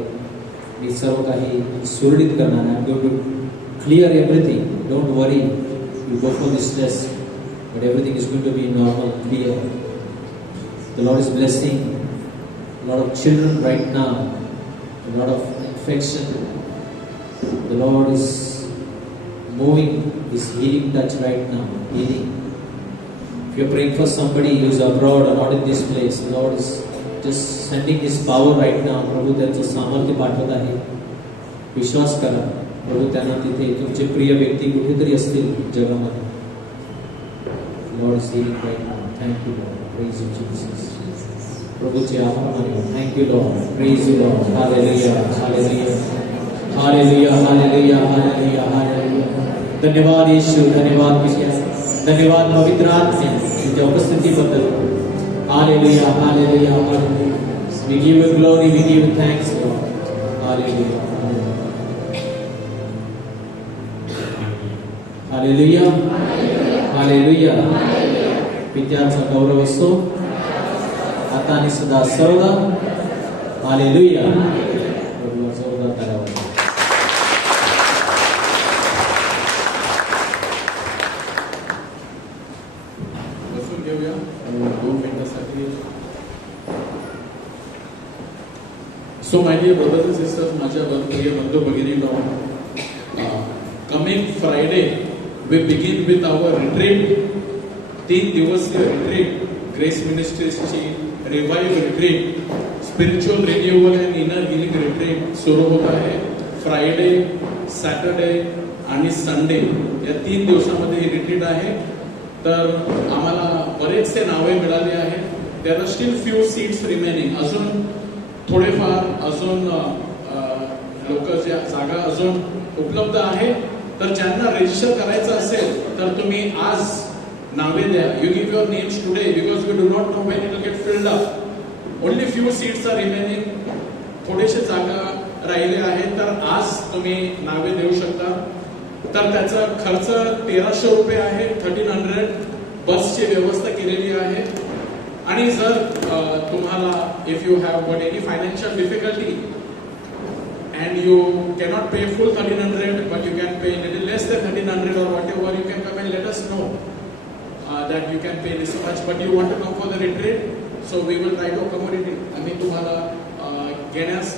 मी सर्व काही सुरळीत करणार आहे. I'm going to clear everything. Don't worry. You go for this test, but everything is going to be normal, clear. The Lord is blessing a lot of children right now. A lot of infection. The Lord is moving His healing touch right now. Healing. If you're praying for somebody who is abroad or not in this place, the Lord is just sending His power right now. प्रभू त्यांचं सामर्थ्य पाठवत आहे. विश्वास करा. प्रभू त्यांना तिथे तुमचे प्रिय व्यक्ती कुठेतरी असतील जगामध्ये. Lord is healing right now. Thank you Lord. Praise you Jesus. प्रभूचे आभार मानूया. Thank you Lord. Praise you Lord. Hallelujah, hallelujah, hallelujah, hallelujah, hallelujah, hallelujah. धन्यवाद यीशु, धन्यवाद पिता, धन्यवाद पवित्र आत्मा तुझ्या उपस्थितीबद्दल. Hallelujah, hallelujah, hallelujah. We give you glory, we give you thanks, Lord. Hallelujah. Hallelujah, hallelujah. पित्याचा गौरव असो आता आणि सदा सर्वदा. हालेलुया. प्रभूला जोरदार करावा. बसून घेऊया 2 मिनिटासाठी. So my dear brothers and sisters, माझ्या प्रिय बंधू भगिनींनो, coming Friday we begin with our retreat. 3 दिवसीय रिट्रीट, ग्रेस मिनिस्ट्रीजची revive retreat, spiritual renewal and inner healing retreat सुरू होत आहे. फ्रायडे, सॅटरडे आणि संडे या 3 दिवसामध्ये ही रिट्रीट आहे. तर आम्हाला बरेचसे नावे मिळाले आहेत. There are still few seats remaining. अजून थोडेफार अजून लोक जागा अजून उपलब्ध आहे. तर ज्यांना रजिस्टर करायचं असेल तर तुम्ही आज नावे द्या. You give your names today because we do not know when it will get filled up. Only few seats are remaining. थोडेसे जागा राहिले आहेत तर आज तुम्ही नावे देऊ शकता. तर त्याचा खर्च 1300 रुपये आहे. 1300. बसची व्यवस्था केलेली आहे. आणि जर तुम्हाला if you have got any financial difficulty and you cannot pay full 1300 but you can pay little less than 1300 or whatever, you can come and let us know that you can pay this much but you want to come for the retreat, so we will try to accommodate it. आम्ही तुम्हाला घेण्यास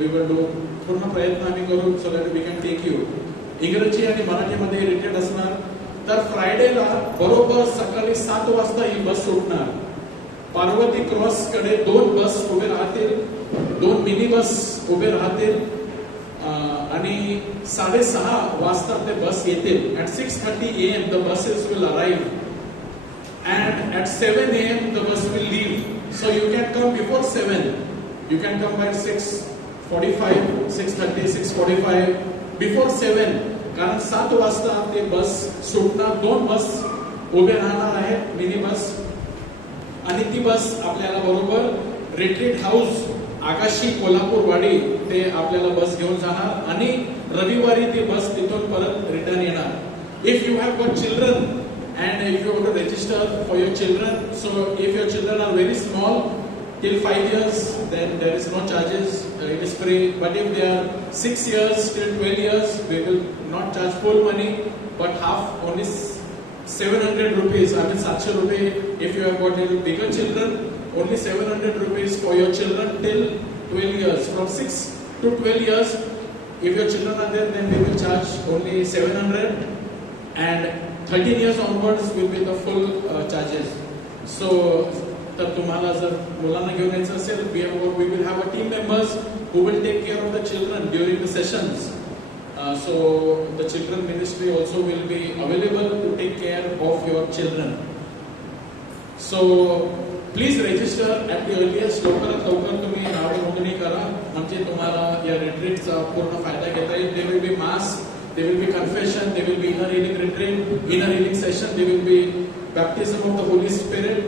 we will do पूर्ण प्रयत्न आम्ही करू so that we can take you. इंग्रजी आणि मराठीमध्ये रिट्रीट असणार. तर फ्रायडेला बरोबर सकाळी 7 वाजता ही बस सुटणार. पार्वती क्रॉस कडे 2 बस उभे राहतील, 2 मिनी बस उभे राहतील आणि 6:30 वाजता ते बस येतील. At 6:30 AM the buses will arrive and at 7 AM the bus will leave. So you can come before 7. You can come by 6:45, 6:30, 6:45 before 7. कारण 7 वाजता ते बस सुटणार. 2 बस उभे राहणार आहेत, मिनी बस. आणि ती बस आपल्याला बरोबर रिट्रीट हाऊस आकाशी कोल्हापूरवाडी ते आपल्याला बस घेऊन जाणार आणि रविवारी ती बस तिथून परत रिटर्न येणार. If you have got children and if you want to register for your children, so if your children are very small till 5 years, then there is no charges, it is free. But if they are 6 years till 12 years, we will not not charge full money, but half, only 700 rupees. I mean 700 rupees if you have got little bigger children. Only 700 rupees for your children till 12 years. From 6 to 12 years, if your children are there, then they will charge only 700. And 13 years onwards will be the full charges. So, तर तुम्हाला जर मुलांना घेऊन यायचं असेल, we will have a team members who will take care of the children during the sessions. So the children ministry also will be available to take care of your children. So please register at the earliest. लवकरात लवकर तुम्ही नाव नोंदणी करा, म्हणजे तुम्हाला या रिट्रीटचा पूर्ण फायदा घेता येईल. There will be mass, there will be confession, there will be inner healing retreat, inner healing session, there will be baptism of the Holy Spirit,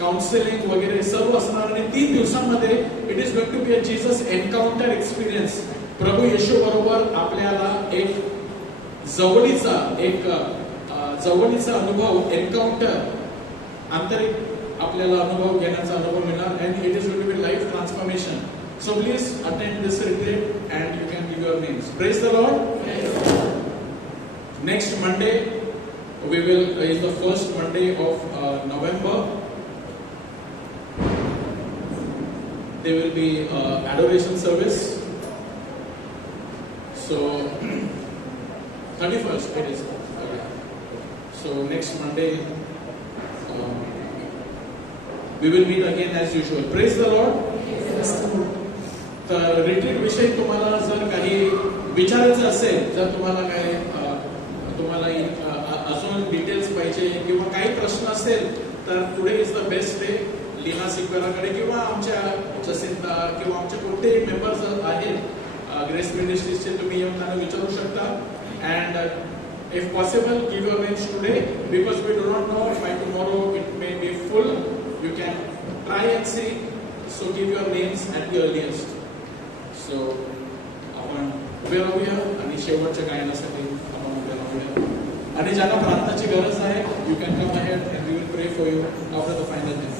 counselling वगैरे सर्व असणार. आणि 3 दिवसांमध्ये it is going to be a Jesus encounter experience. प्रभू येशू बरोबर आपल्याला एक जवळीचा अनुभव, एन्काउंटर, आंतरिक आपल्याला अनुभव घेण्याचा अनुभव मिळणार. And it is going to be life transformation. So please attend this retreat and you can give your names. Praise the Lord. Next Monday we will is the first Monday of November. There will be adoration service. So 31st it is. So next Monday we will meet again as usual. Praise the Lord. तर retreat विषयी तुम्हाला जर काही विचारायचं असेल, जर तुम्हाला काही तुम्हाला अजून डिटेल्स पाहिजे किंवा काही प्रश्न असेल, तर today is the best day. Leena सिक्वेराकडे किंवा आमच्या जसिंता किंवा आमचे कोणतेही मेंबर्स आहेत ग्रेस मिनिस्ट्रीजचे, तुम्ही येऊन त्यांना विचारू शकता. And if possible give your names today, because we do not know by tomorrow it may be full. You can try and see. So give your names at the earliest. So आपण उभे राहूया आणि शेवटच्या गायनासाठी आपण उभे राहूया. आणि ज्यांना प्रार्थनाची गरज आहे, you can come ahead and we will pray for you after the final day.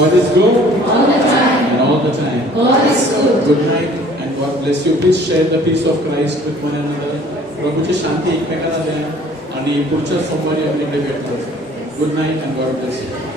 God is good all the time. and all the time. God is good. Good night and God bless you. Please share the peace of Christ with one another. प्रभूची शांती एकमेकांना द्या आणि पुढच्या सोमवारी आपल्याकडे भेट करू. Good night and God bless you.